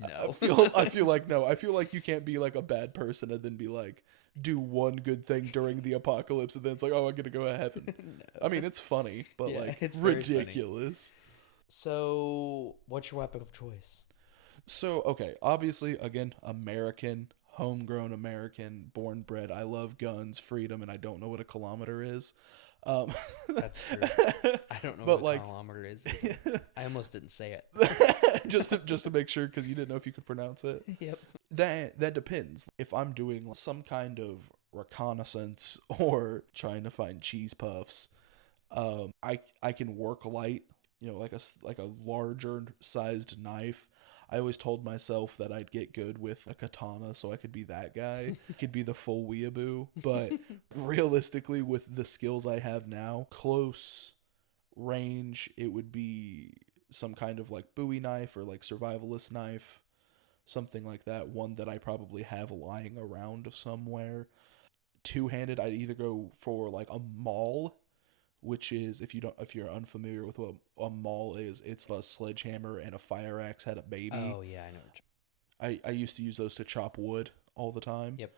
No. I feel like no. I feel like you can't be like a bad person and then be like do one good thing during the apocalypse and then it's like, oh, I'm gonna go to heaven. No. I mean, it's funny, but Yeah, like it's very funny. ridiculous. So, what's your weapon of choice? So, okay, obviously, again, American, homegrown American, born bred. I love guns, freedom, and I don't know what a kilometer is. Um, That's true. I don't know but what a like, kilometer is either. I almost didn't say it. just to make sure, because you didn't know if you could pronounce it. Yep. That depends. If I'm doing some kind of reconnaissance or trying to find cheese puffs, I can work light. You know, like a larger sized knife. I always told myself that I'd get good with a katana, so I could be that guy. Could be the full weeaboo. But realistically, with the skills I have now, close range, it would be some kind of like Bowie knife or like survivalist knife, something like that. One that I probably have lying around somewhere. Two-handed, I'd either go for like a maul, which is if you're unfamiliar with what a maul is, it's a sledgehammer and a fire axe had a baby. Oh yeah, I know. I used to use those to chop wood all the time. Yep.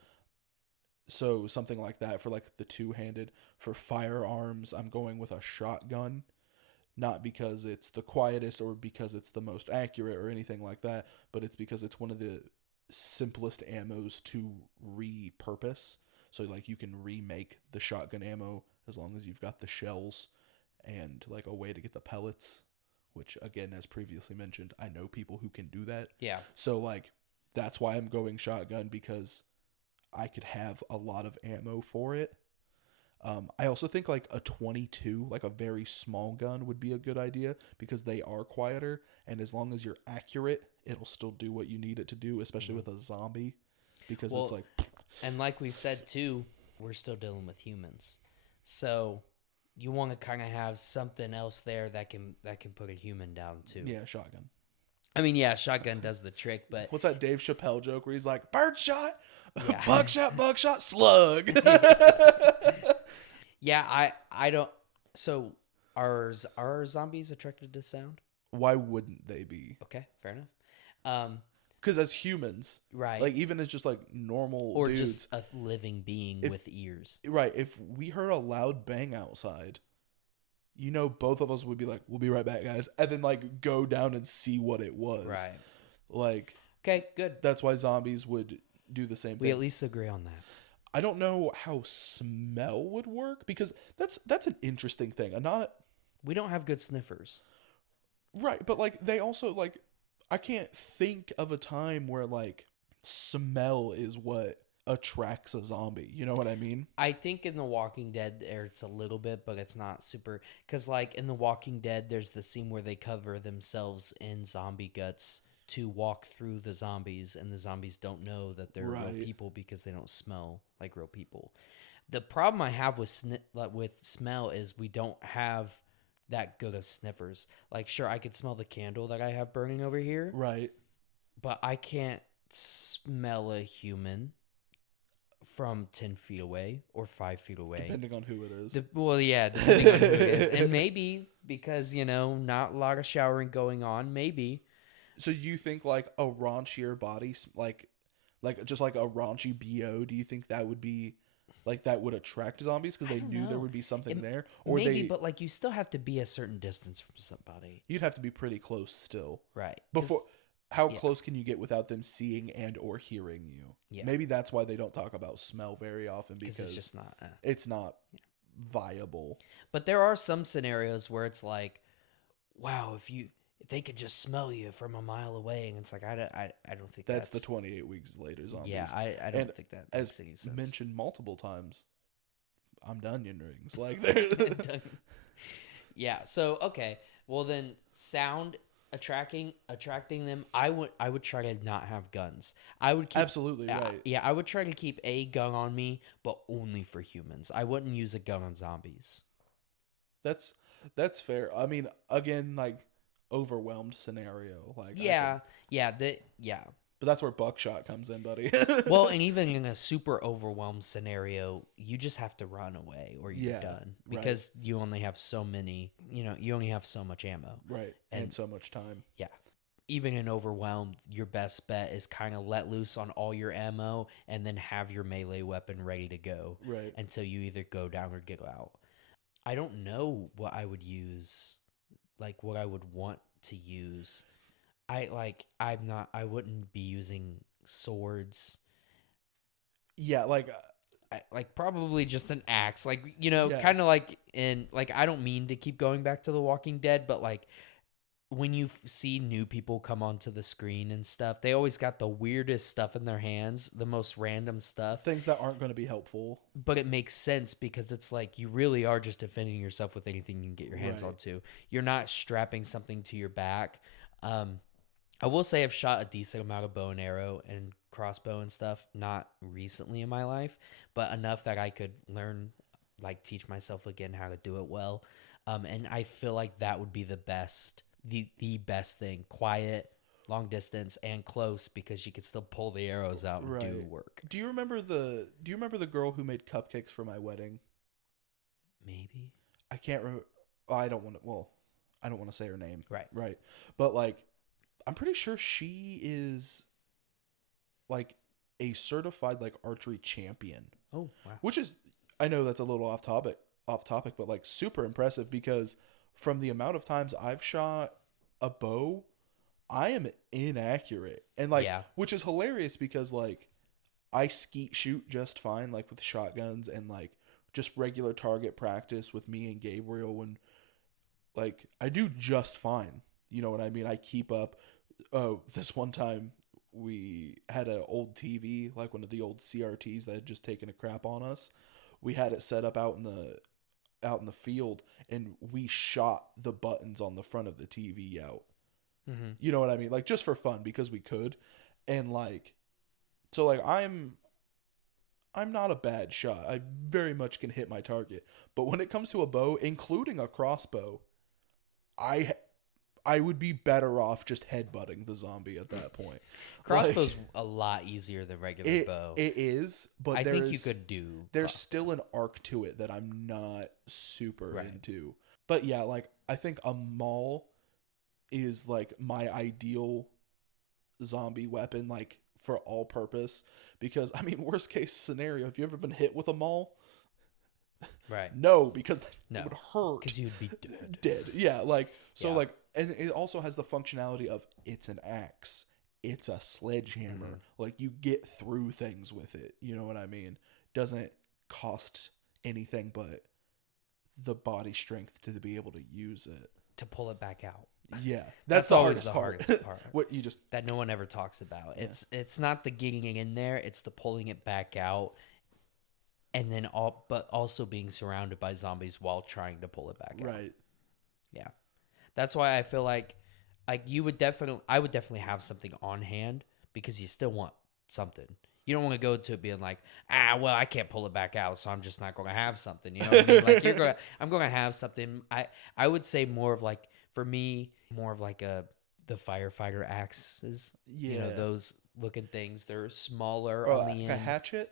So something like that for like the two-handed. For firearms, I'm going with a shotgun, not because it's the quietest or because it's the most accurate or anything like that, but it's because it's one of the simplest ammos to repurpose. So like you can remake the shotgun ammo as long as you've got the shells and like a way to get the pellets, which again, as previously mentioned, I know people who can do that. Yeah. So like that's why I'm going shotgun, because I could have a lot of ammo for it. I also think like a 22, like a very small gun, would be a good idea because they are quieter, and as long as you're accurate, it'll still do what you need it to do, especially with a zombie, because it's like. And like we said too, we're still dealing with humans, so you want to kind of have something else there that can put a human down too. Yeah, shotgun. I mean, yeah, shotgun does the trick, but What's that Dave Chappelle joke where he's like, bird shot, Yeah. buckshot, slug? yeah, I don't. So are zombies attracted to sound? Why wouldn't they be? Okay, fair enough. Because as humans, Right. like even as just like normal Or dudes, just a living being with ears. right? If we heard a loud bang outside, you know, both of us would be like, "We'll be right back, guys," and then like go down and see what it was. Right. Like, Okay, good. that's why zombies would do the same thing. We at least agree on that. I don't know how smell would work, because that's an interesting thing. We don't have good sniffers. Right, but like they also like, I can't think of a time where like smell is what attracts a zombie. You know what I mean? I think in The Walking Dead there it's a little bit, but it's not super. Because like in The Walking Dead, there's the scene where they cover themselves in zombie guts to walk through the zombies, and the zombies don't know that they're real Right. people because they don't smell like real people. The problem I have with with smell is we don't have that good of sniffers. Like, sure, I could smell the candle that I have burning over here, Right. but I can't smell a human from 10 feet away or 5 feet away. Depending on who it is. Well, yeah, depending on who it is. And maybe because, not a lot of showering going on, maybe. So you think like a raunchier body, like just like a raunchy BO, do you think that would be like that would attract zombies because I they don't knew there know. would be something It- there? Or Maybe, but like you still have to be a certain distance from somebody. you'd have to be pretty close still. Right. 'Cause- Before, how yeah. close can you get without them seeing and or hearing you? Yeah. Maybe that's why they don't talk about smell very often, because it's just not. it's not viable. But there are some scenarios where it's like, wow, if they could just smell you from a mile away, and it's like I don't think That's the 28 weeks later zombies. Yeah, I don't And think that as makes any sense. mentioned multiple times, I'm Dunyan rings. Like they're Yeah. So okay. Well then, sound attracting them. I would try to not have guns. I would keep absolutely right. Yeah, I would try to keep a gun on me, but only for humans. I wouldn't use a gun on zombies. That's fair. I mean, again, like overwhelmed scenario. Like Yeah. but that's where buckshot comes in, buddy. Well, and even in a super overwhelmed scenario, you just have to run away or you're Yeah, done right. because you only have so many. You only have so much ammo. Right, and so much time. Yeah. even in overwhelmed, your best bet is kind of let loose on all your ammo and then have your melee weapon ready to go Right. until you either go down or get out. I don't know what I would use, like what I would want to use. I wouldn't be using swords. Yeah, like Like probably just an axe, like yeah. kind of like in like I don't mean to keep going back to The Walking Dead, but like when you see new people come onto the screen and stuff, they always got the weirdest stuff in their hands, the most random stuff. Things that aren't going to be helpful. But it makes sense because it's like you really are just defending yourself with anything you can get your hands Right. onto. You're not strapping something to your back. Um, I will say I've shot a decent amount of bow and arrow and crossbow and stuff, not recently in my life, but enough that I could learn, like teach myself again how to do it well. And I feel like that would be the best thing. Quiet, long distance, and close because you could still pull the arrows out and do Right. work. Do you remember the girl who made cupcakes for my wedding? Maybe. I can't remember. Oh, I don't want to. Well, I don't want to say her name. Right. Right. But like, I'm pretty sure she is like a certified like archery champion, Oh, wow. which is, I know that's a little off topic, but like super impressive because from the amount of times I've shot a bow, I am inaccurate. And like, Yeah. which is hilarious because like I skeet shoot just fine, like with shotguns and like just regular target practice with me and Gabriel. And like, I do just fine. You know what I mean? I keep up. This one time we had an old TV, like one of the old CRTs that had just taken a crap on us. We had it set up out in the field, and we shot the buttons on the front of the TV out. Mm-hmm. You know what I mean? Like just for fun because we could. And like so like I'm not a bad shot. I very much can hit my target. But when it comes to a bow, including a crossbow, I I would be better off just headbutting the zombie at that point. Crossbow's Like a lot easier than regular it bow. it is, but I think you could do there's cross. still an arc to it that I'm not super Right. into. But yeah, like I think a maul is like my ideal zombie weapon, like for all purpose. Because I mean, worst case scenario, have you ever been hit with a maul? Right. No, because it No. would hurt. Because you'd be dead. Dead. Yeah, like so Yeah. like and it also has the functionality of it's an axe. It's a sledgehammer. Mhm. Like you get through things with it. You know what I mean? Doesn't cost anything but the body strength to be able to use it. To pull it back out. Yeah. That's the always hardest the part. hardest part. What you just That no one ever talks about. It's not the getting it in there, it's the pulling it back out and then but also being surrounded by zombies while trying to pull it back out. right. Yeah. That's why I feel like I would definitely have something on hand because you still want something. You don't want to go to it being like, well, I can't pull it back out, so I'm just not going to have something. You know what I mean? Like I'm going to have something. I would say more of like, for me, more of like the firefighter axes. Yeah. You know, those looking things. They're smaller Oh, on the like a end. hatchet?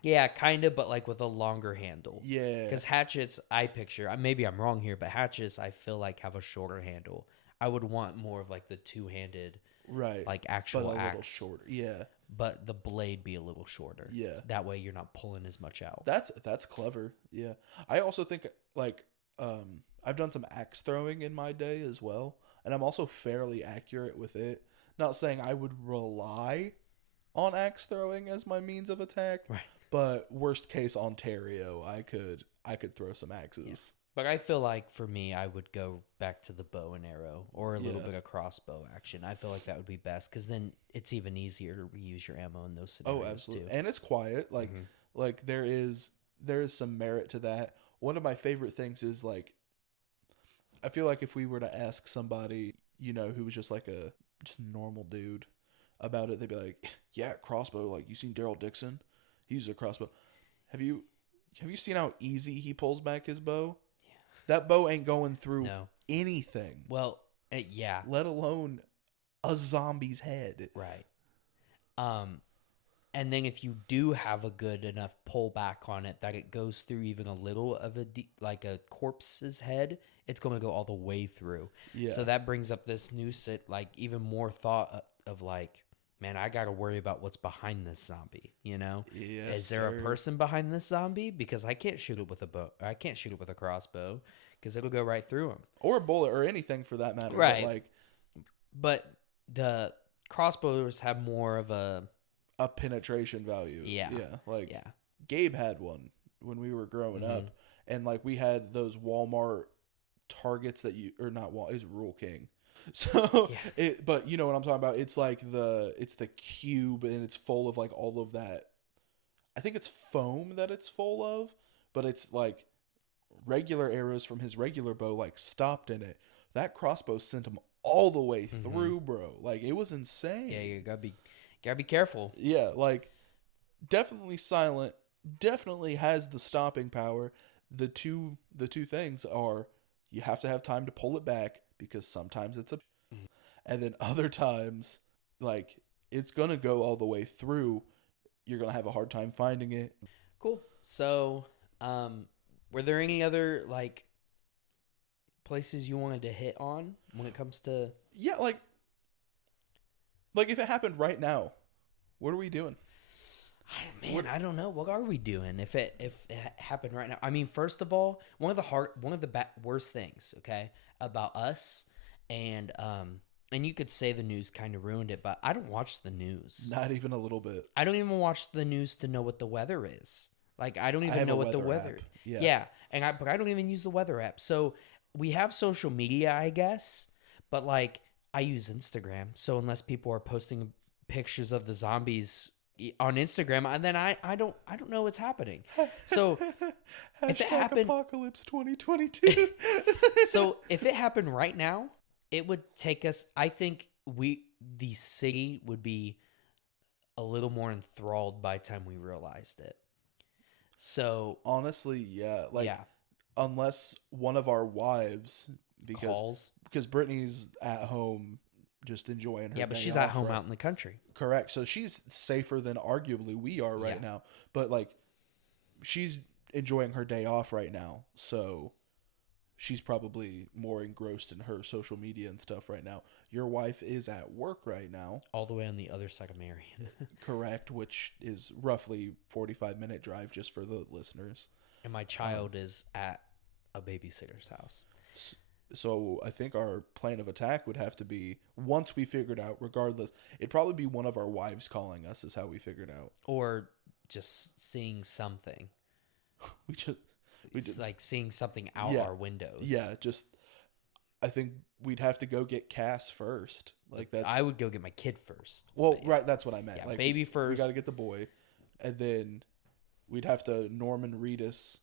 Yeah, kind of, but like with a longer handle. Yeah. Because hatchets, I picture, maybe I'm wrong here, but hatchets, I feel like have a shorter handle. I would want more of like the two-handed, Right. like But actual a little axe, shorter. Yeah. but the blade be a little shorter. Yeah. So that way you're not pulling as much out. That's clever. Yeah. I also think like I've done some axe throwing in my day as well, and I'm also fairly accurate with it. Not saying I would rely on axe throwing as my means of attack, Right. but worst case Ontario, I could throw some axes. But I feel like for me, I would go back to the bow and arrow or a little Yeah. bit of crossbow action. I feel like that would be best because then it's even easier to reuse your ammo in those Oh, scenarios absolutely. too. And it's quiet. Like Mhm. like there is some merit to that. One of my favorite things is like I feel like if we were to ask somebody, you know, who was just like a just normal dude about it, they'd be like, "Yeah, crossbow. Like you seen Daryl Dixon? He uses a crossbow. Have you seen how easy he pulls back his bow? Yeah. That bow ain't going through No. anything, Well, yeah. let alone a zombie's head." Right. And then if you do have a good enough pullback on it that it goes through even a little of like a corpse's head, it's going to go all the way through. Yeah. So that brings up this new like even more thought of like, man, I got to worry about what's behind this zombie, you know? Yes, Is there sir. a person behind this zombie? Because I can't shoot it with a bow. I can't shoot it with a crossbow because it'll go right through him. Or a bullet or anything for that matter. Right. But, like, but the crossbows have more of a penetration value. Yeah. Yeah. Like, yeah. Gabe had one when we were growing Mm-hmm. up. And, like, we had those Walmart targets that you, or not Walmart, it's Rural King. So, Yeah. But you know what I'm talking about? It's like it's the cube and it's full of like all of that. I think it's foam that it's full of, but it's like regular arrows from his regular bow like stopped in it. That crossbow sent him all the way through, bro. Like it was insane. Yeah, you gotta be careful. Yeah, like definitely silent, definitely has the stopping power. The two things are you have to have time to pull it back because sometimes it's and then other times like it's gonna go all the way through. You're gonna have a hard time finding it. Cool. So, were there any other like places you wanted to hit on when it comes to? Yeah, like if it happened right now, what are we doing? Man, I don't know. What are we doing if it happened right now? I mean, first of all, one of the worst things, okay, about us, and you could say the news kind of ruined it, but I don't watch the news. Not even a little bit. I don't even watch the news to know what the weather is. Like I don't even have know a what the weather weather. app. Yeah, but I don't even use the weather app. So we have social media, I guess, but like I use Instagram. So unless people are posting pictures of the zombies on Instagram, then I don't know what's happening. So if it happened, Apocalypse 2022. so if it happened right now, it would take us. I think the city would be a little more enthralled by the time we realized it. So Honestly, yeah. Like, yeah, unless one of our wives, calls. because Brittany's at home just enjoying her. Yeah, but day she's at off, home right? out in the country. Correct. So she's safer than arguably we are right now. But like, she's enjoying her day off right now. So she's probably more engrossed in her social media and stuff right now. Your wife is at work right now. All the way on the other side of Marion. Correct, which is roughly 45-minute drive just for the listeners. And my child is at a babysitter's house. So I think our plan of attack would have to be, once we figured out, regardless, it'd probably be one of our wives calling us is how we figured out. Or just seeing something. It's like seeing something out our windows. Yeah, just I think we'd have to go get Cass first. Like that's I would go get my kid first. Well, right, that's what I meant. Yeah, like baby we first. got to get the boy, and then we'd have to Norman Reedus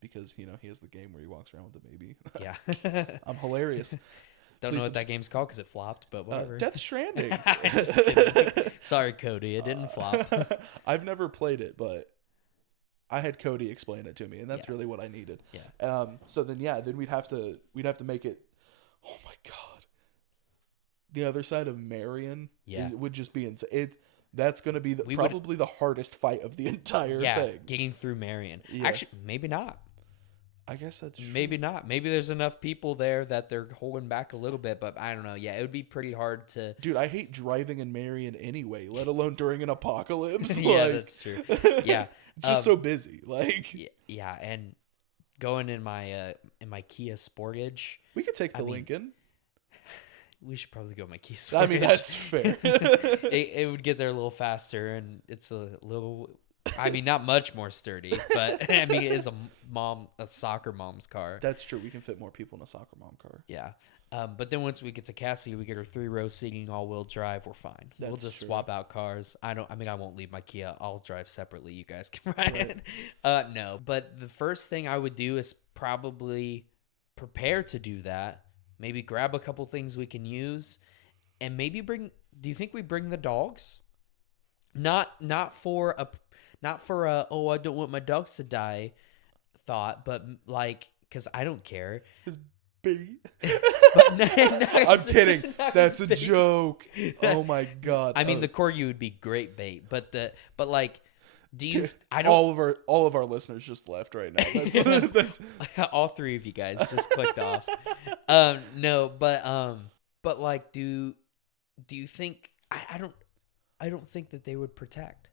because he has the game where he walks around with the baby. Yeah. I'm hilarious. Don't know what that game's called because it flopped, but whatever. Death Stranding. Sorry, Cody, it didn't flop. I've never played it, but I had Cody explain it to me, and that's really what I needed. Yeah. So then we'd have to make it. Oh my god. The other side of Marion. Yeah. It would just be insane. That's going to be probably the hardest fight of the entire thing. Getting through Marion. Yeah. Actually, maybe not. I guess that's true. Maybe not. Maybe there's enough people there that they're holding back a little bit, but I don't know. Yeah, it would be pretty hard to. Dude, I hate driving in Marion anyway, let alone during an apocalypse. Yeah, like, that's true. Yeah, just so busy. Like, yeah, and going in my Kia Sportage. We could take the Lincoln. We should probably go my Kia Sportage. I mean, that's fair. it would get there a little faster, and it's a little. I mean, not much more sturdy, but I mean, it is a soccer mom's car. That's true. We can fit more people in a soccer mom car. Yeah. But then once we get to Cassie, we get her 3-row seating, all-wheel drive. We're fine. We'll just swap out cars. I won't leave my Kia. I'll drive separately. You guys can ride it. No. But the first thing I would do is probably prepare to do that. Maybe grab a couple things we can use, and maybe bring. Do you think we bring the dogs? Not for a oh, I don't want my dogs to die thought, but like, because I don't care. Bait. No, I'm kidding. That's a joke. Oh my god. I mean, the corgi would be great bait, but Do you? I don't. All of our listeners just left right now. That's All three of you guys just clicked off. No, but like, do you think? I don't think that they would protect.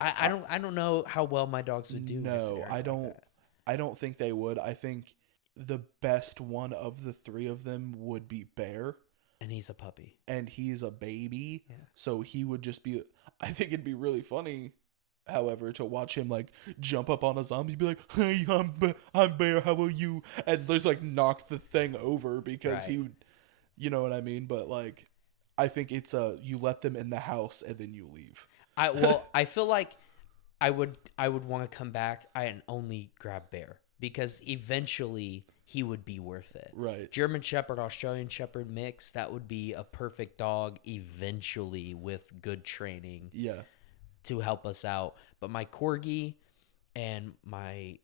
I don't know how well my dogs would do. in a no, scenario I like don't. that. I don't think they would. I think the best one of the three of them would be Bear, And he's a puppy. and he's a baby, Yeah. so he would just be. I think it'd be really funny, however, to watch him like jump up on a zombie, be like, "Hey, I'm Bear. How are you?" And there's like knock the thing over because Right. he would, you know what I mean. But like, I think it's you let them in the house and then you leave. I feel like I would want to come back and only grab Bear because eventually he would be worth it. Right. German Shepherd, Australian Shepherd mix, that would be a perfect dog eventually with good training Yeah. to help us out. But my Corgi and my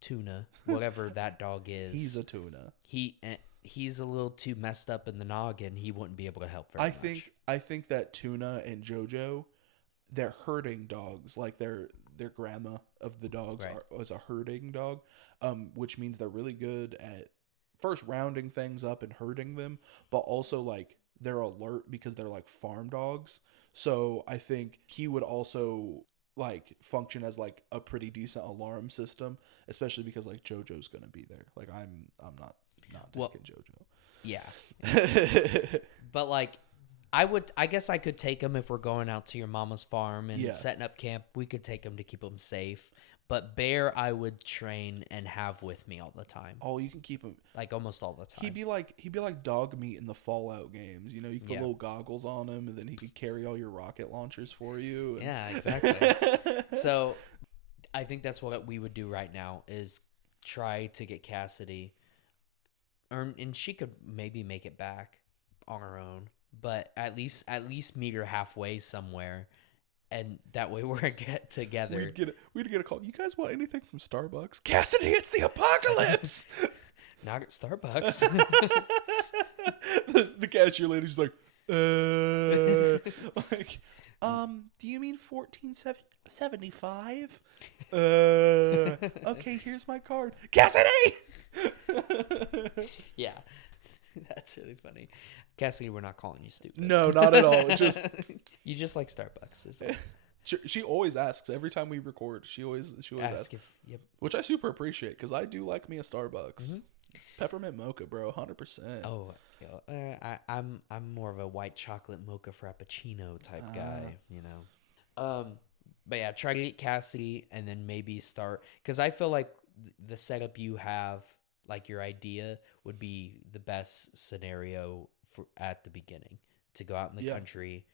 Tuna, whatever that dog is, He's a tuna. he's a little too messed up in the noggin. He wouldn't be able to help very much. I think that Tuna and JoJo, they're herding dogs. Like their grandma of the dogs Right. is a herding dog, which means they're really good at first rounding things up and herding them, but also like they're alert because they're like farm dogs. So I think he would also like function as like a pretty decent alarm system, especially because like JoJo's gonna be there. Like I'm not Well, taking JoJo. Yeah. But like I guess I could take him if we're going out to your mama's farm and Yeah. setting up camp. We could take him to keep him safe. But Bear I would train and have with me all the time. Oh, you can keep him. Like almost all the time. He'd be like dog meat in the Fallout games. You know, you can put Yeah. little goggles on him, and then he could carry all your rocket launchers for you. And... Yeah, exactly. So I think that's what we would do right now is try to get Cassidy, and she could maybe make it back on her own, but at least meet her halfway somewhere, and that way we're get together. We'd get a call. You guys want anything from Starbucks? Cassidy, it's the apocalypse. Not at Starbucks. The cashier lady's like, like, do you mean 1475? Okay, here's my card. Cassidy. Yeah, that's really funny. Cassidy, we're not calling you stupid. No, not at all. It's just you just like Starbucks. Is it? she always asks every time we record. She always asks, Ask if yep. which I super appreciate because I do like me a Starbucks. Mhm. Peppermint mocha, bro, 100%. Oh, I'm more of a white chocolate mocha frappuccino type guy, you know. But yeah, try to get Cassidy and then maybe start because I feel like the setup you have, like your idea, would be the best scenario for at the beginning to go out in the Yeah. country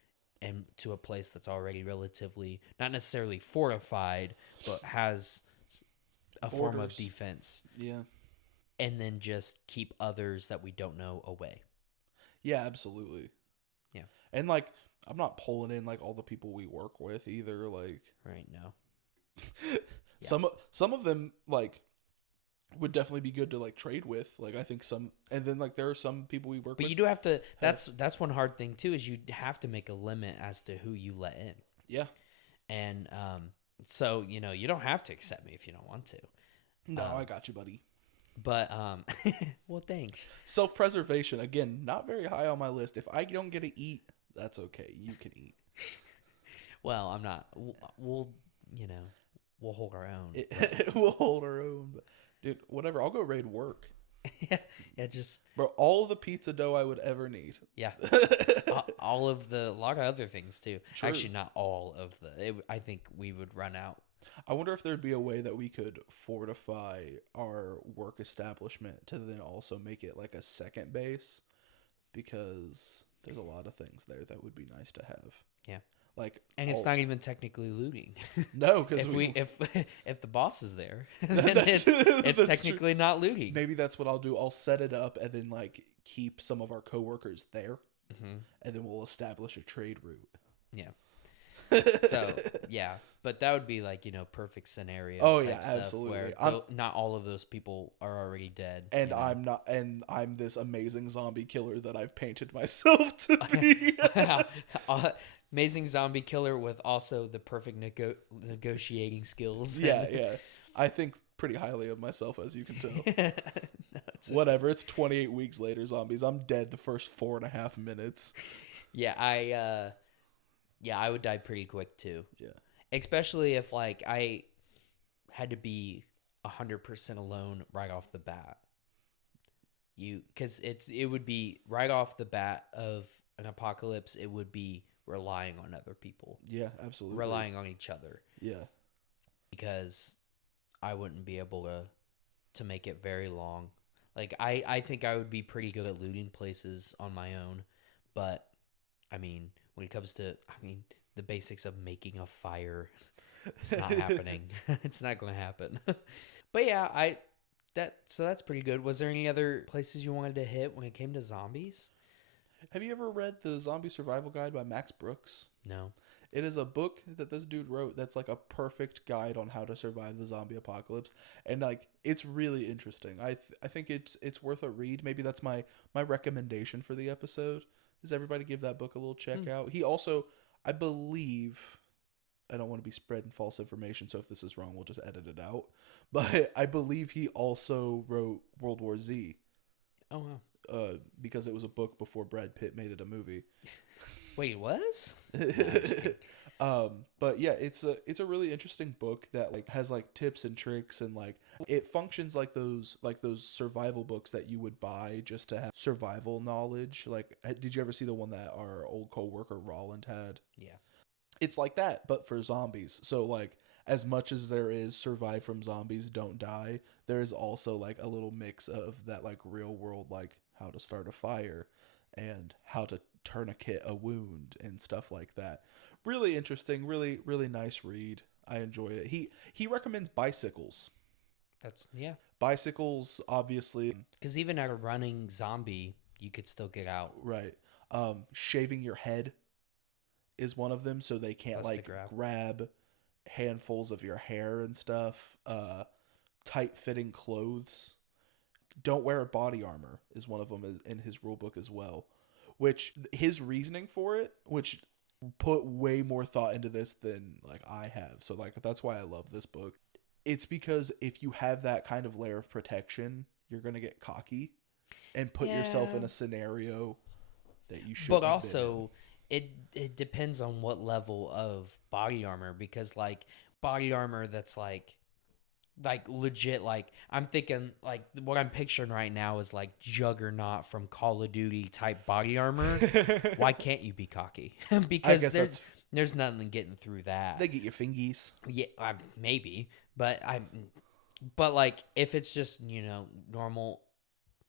and to a place that's already relatively not necessarily fortified, but has a form of Orders. defense, Yeah. and then just keep others that we don't know away. Yeah, absolutely. Yeah. And like I'm not pulling in like all the people we work with either. Like Right now. some of them like would definitely be good to like trade with. Like I think some, and then like there are some people we work But with. you do have to. That's one hard thing too. Is you have to make a limit as to who you let in. Yeah. And so you know you don't have to accept me if you don't want to. No, I got you, buddy. But well, thanks. Self-preservation again, not very high on my list. If I don't get to eat, that's okay. You can eat. Well, I'm not. We'll you know we'll hold our own. We'll hold our own. But, dude, whatever. I'll go raid work. Yeah, just Bro, all the pizza dough I would ever need. yeah. All of a lot of other things too. True. Actually, not all of I think we would run out. I wonder if there'd be a way that we could fortify our work establishment to then also make it like a second base, because there's a lot of things there that would be nice to have. Yeah. Like, And it's not even technically looting. no, because if the boss is there, then That's- it's that's technically not looting. maybe that's what I'll do. I'll set it up and then like keep some of our coworkers there, Mhm. and then we'll establish a trade route. Yeah. So yeah, but that would be like perfect scenario. Oh, type yeah, stuff absolutely. Where not all of those people are already dead. And I'm this amazing zombie killer that I've painted myself to be. amazing zombie killer with also the perfect negotiating skills. Yeah, yeah. I think pretty highly of myself, as you can tell. No, Whatever. It's 28 weeks later, zombies. I'm dead the first 4.5 minutes. yeah, I would die pretty quick too. Yeah. Especially if like I had to be 100% alone right off the bat. Because it would be right off the bat of an apocalypse. It would be relying on other people, Yeah, absolutely. relying on each other, Yeah. because I wouldn't be able to make it very long. Like I think I would be pretty good at looting places on my own, but I mean when it comes to the basics of making a fire, it's not happening. It's not going to happen. But yeah, that's pretty good. Was there any other places you wanted to hit when it came to zombies? Have you ever read the Zombie Survival Guide by Max Brooks? No. It is a book that this dude wrote that's like a perfect guide on how to survive the zombie apocalypse, and like it's really interesting. I think it's worth a read. Maybe that's my recommendation for the episode. Is everybody give that book a little check out? He also, I believe, I don't want to be spreading false information, so if this is wrong, we'll just edit it out. But I believe he also wrote World War Z. Oh wow. Because it was a book before Brad Pitt made it a movie. Wait, it was? But yeah, it's a really interesting book that like has like tips and tricks, and like it functions like those survival books that you would buy just to have survival knowledge. Like, did you ever see the one that our old coworker Rolland had? Yeah. It's like that, but for zombies. So like, as much as there is survive from zombies, don't die, there is also like a little mix of that like real world, like how to start a fire and how to tourniquet a wound and stuff like that. Really interesting, really nice read. I enjoyed it. He recommends bicycles. That's yeah. Bicycles, obviously. Because even at a running zombie, you could still get out. Right. Shaving your head is one of them, so they can't That's the like grab. grab handfuls of your hair and stuff. Tight fitting clothes. Don't wear body armor is one of them in his rule book as well. Which his reasoning for it, which put way more thought into this than like I have. So like that's why I love this book. It's because if you have that kind of layer of protection, you're gonna get cocky and put yourself in a scenario that you should. But also, it depends on what level of body armor, because like body armor that's like legit, like I'm thinking like what I'm picturing right now is like Juggernaut from Call of Duty type body armor. Why can't you be cocky? Because there's nothing getting through that. They get your fingies. Yeah, maybe, but like if it's just normal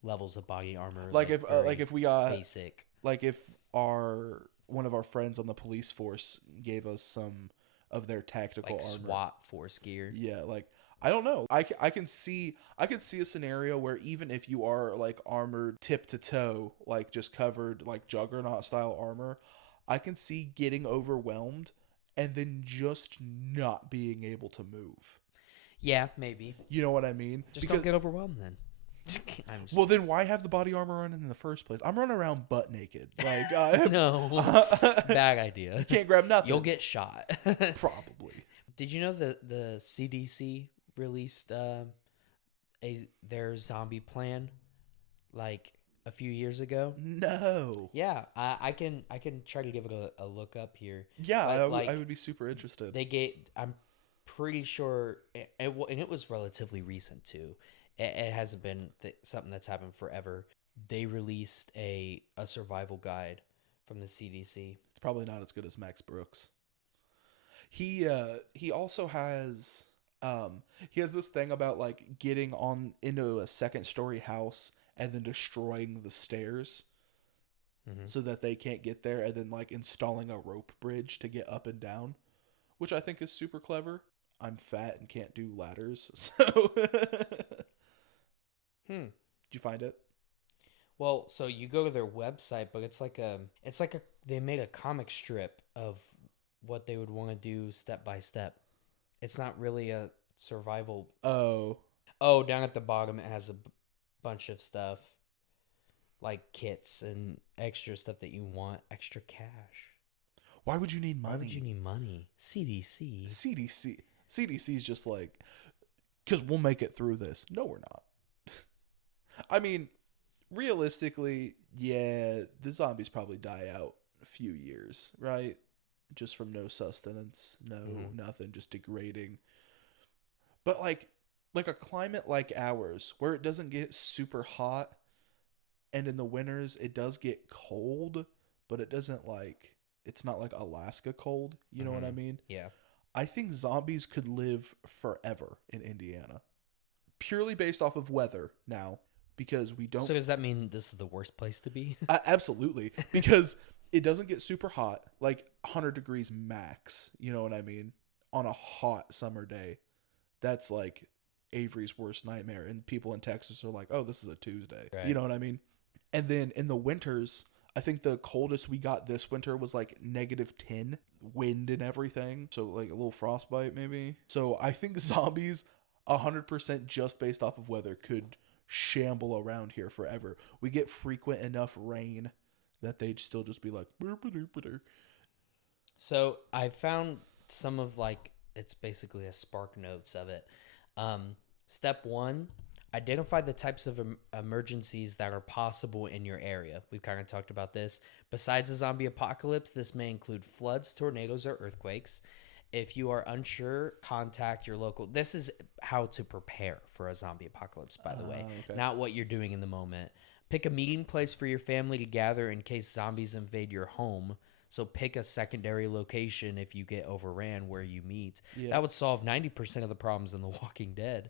levels of body armor, Like if we got basic, like if one of our friends on the police force gave us some of their tactical like armor. SWAT force gear. Yeah, like I don't know. I can see a scenario where even if you are like armored tip to toe, like just covered like Juggernaut style armor, I can see getting overwhelmed and then just not being able to move. Yeah, maybe. You know what I mean? Just don't get overwhelmed then. Well, then why have the body armor on in the first place? I'm running around butt naked. Like no, bad idea. You can't grab nothing. You'll get shot. Probably. Did you know that the CDC released their zombie plan like a few years ago? No. Yeah, I can try to give it a look up here. Yeah, But, I would be super interested. I'm pretty sure, and it was relatively recent too. It hasn't been something that's happened forever. They released a survival guide from the CDC. It's probably not as good as Max Brooks. He also has this thing about like getting on into a second story house and then destroying the stairs so that they can't get there, and then like installing a rope bridge to get up and down, which I think is super clever. I'm fat and can't do ladders, so Did you find it? Well, so you go to their website, but it's like they made a comic strip of what they would want to do step by step. It's not really a survival. Oh, Down at the bottom it has a bunch of stuff like kits and extra stuff that you want, extra cash. Why would you need Why money? would you need money? CDC. CDC is just like, because we'll make it through this. No, we're not. I mean, realistically, yeah, the zombies probably die out a few years, right? Just from no sustenance, nothing, just degrading. But like a climate like ours, where it doesn't get super hot, and in the winters it does get cold, but it doesn't like it's not like Alaska cold. You know what I mean? Yeah. I think zombies could live forever in Indiana, purely based off of weather now, because we don't. So does that mean this is the worst place to be? Absolutely, because it doesn't get super hot, like 100 degrees max. You know what I mean? On a hot summer day, that's like Avery's worst nightmare, and people in Texas are like, "Oh, this is a Tuesday." Right. You know what I mean? And then in the winters, I think the coldest we got this winter was like -10, wind and everything. So like a little frostbite maybe. So I think zombies 100% just based off of weather could shamble around here forever. We get frequent enough rain that they'd still just be like, "Burp-a-doop-a-doo." So I found some of like, it's basically a spark notes of it. Step 1, identify the types of emergencies that are possible in your area. We've kind of talked about this. Besides a zombie apocalypse, this may include floods, tornadoes, or earthquakes. If you are unsure, contact your local. This is how to prepare for a zombie apocalypse, by the way, Okay. not what you're doing in the moment. Pick a meeting place for your family to gather in case zombies invade your home. So pick a secondary location if you get overran where you meet. Yeah. That would solve 90% of the problems in The Walking Dead.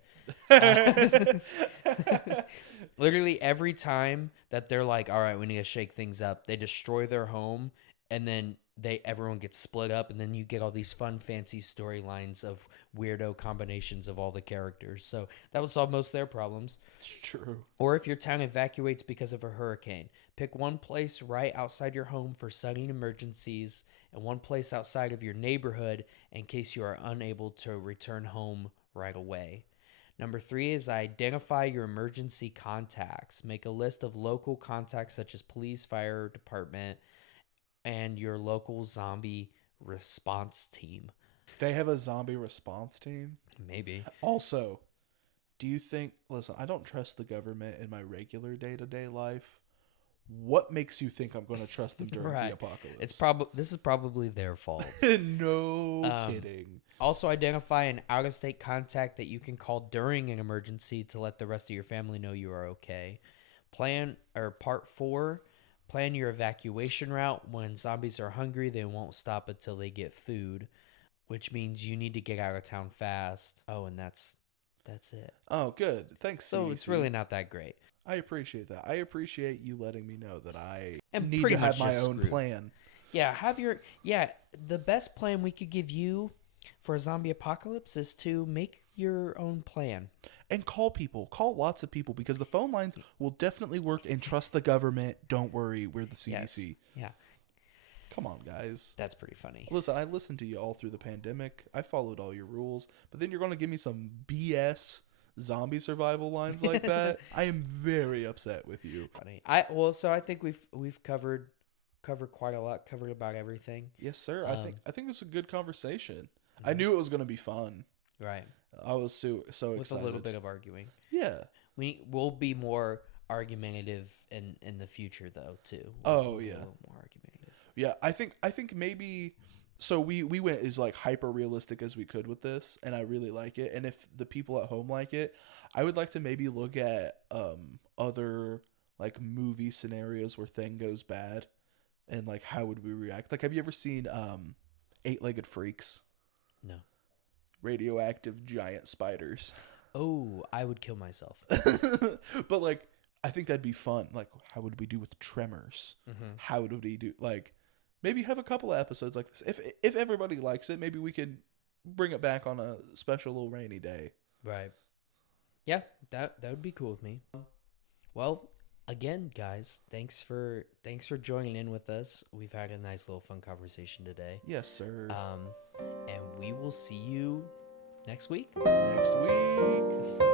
Literally every time that they're like, all right, we need to shake things up, they destroy their home, and then everyone gets split up, and then you get all these fun, fancy storylines of weirdo combinations of all the characters. So that would solve most of their problems. It's true. Or if your town evacuates because of a hurricane, pick one place right outside your home for sudden emergencies and one place outside of your neighborhood in case you are unable to return home right away. Number 3 is identify your emergency contacts. Make a list of local contacts such as police, fire department, and your local zombie response team. They have a zombie response team. Maybe. Also, do you think, listen, I don't trust the government in my regular day-to-day life. What makes you think I'm going to trust them during Right. the apocalypse? This is probably their fault. No kidding. Also, identify an out-of-state contact that you can call during an emergency to let the rest of your family know you are okay. Part 4, plan your evacuation route. When zombies are hungry, they won't stop until they get food, which means you need to get out of town fast. Oh, and that's it. Oh, good. Thanks, So CDC. it's really not that great. I appreciate that. I appreciate you letting me know that I And need pretty to have much my just own screwed. plan. The best plan we could give you for a zombie apocalypse is to make your own plan. And call people. Call lots of people, because the phone lines will definitely work, and trust the government. Don't worry. We're the CDC. Yes. Yeah, Come on, guys. that's pretty funny. Listen, I listened to you all through the pandemic. I followed all your rules. But then you're going to give me some BS zombie survival lines like that? I am very upset with you. Funny. So I think we've covered quite a lot, covered about everything. Yes, sir. I think this is a good conversation. I knew it was going to be fun. Right. I was so excited. With a little bit of arguing. Yeah. We'll be more argumentative in the future though too. Oh, yeah. A little more argumentative. Yeah, I think maybe so we went as like hyper realistic as we could with this, and I really like it. And if the people at home like it, I would like to maybe look at other like movie scenarios where thing goes bad, and like how would we react? Like, have you ever seen Eight-Legged Freaks? No. Radioactive giant spiders. Oh, I would kill myself. But like, I think that'd be fun. Like, how would we do with Tremors? Mm-hmm. How would we do, like, maybe have a couple of episodes like this. If everybody likes it, maybe we could bring it back on a special little rainy day. Right. Yeah, that would be cool with me. Well, again, guys, thanks for joining in with us. We've had a nice little fun conversation today. Yes, sir. And we will see you next week. Next week.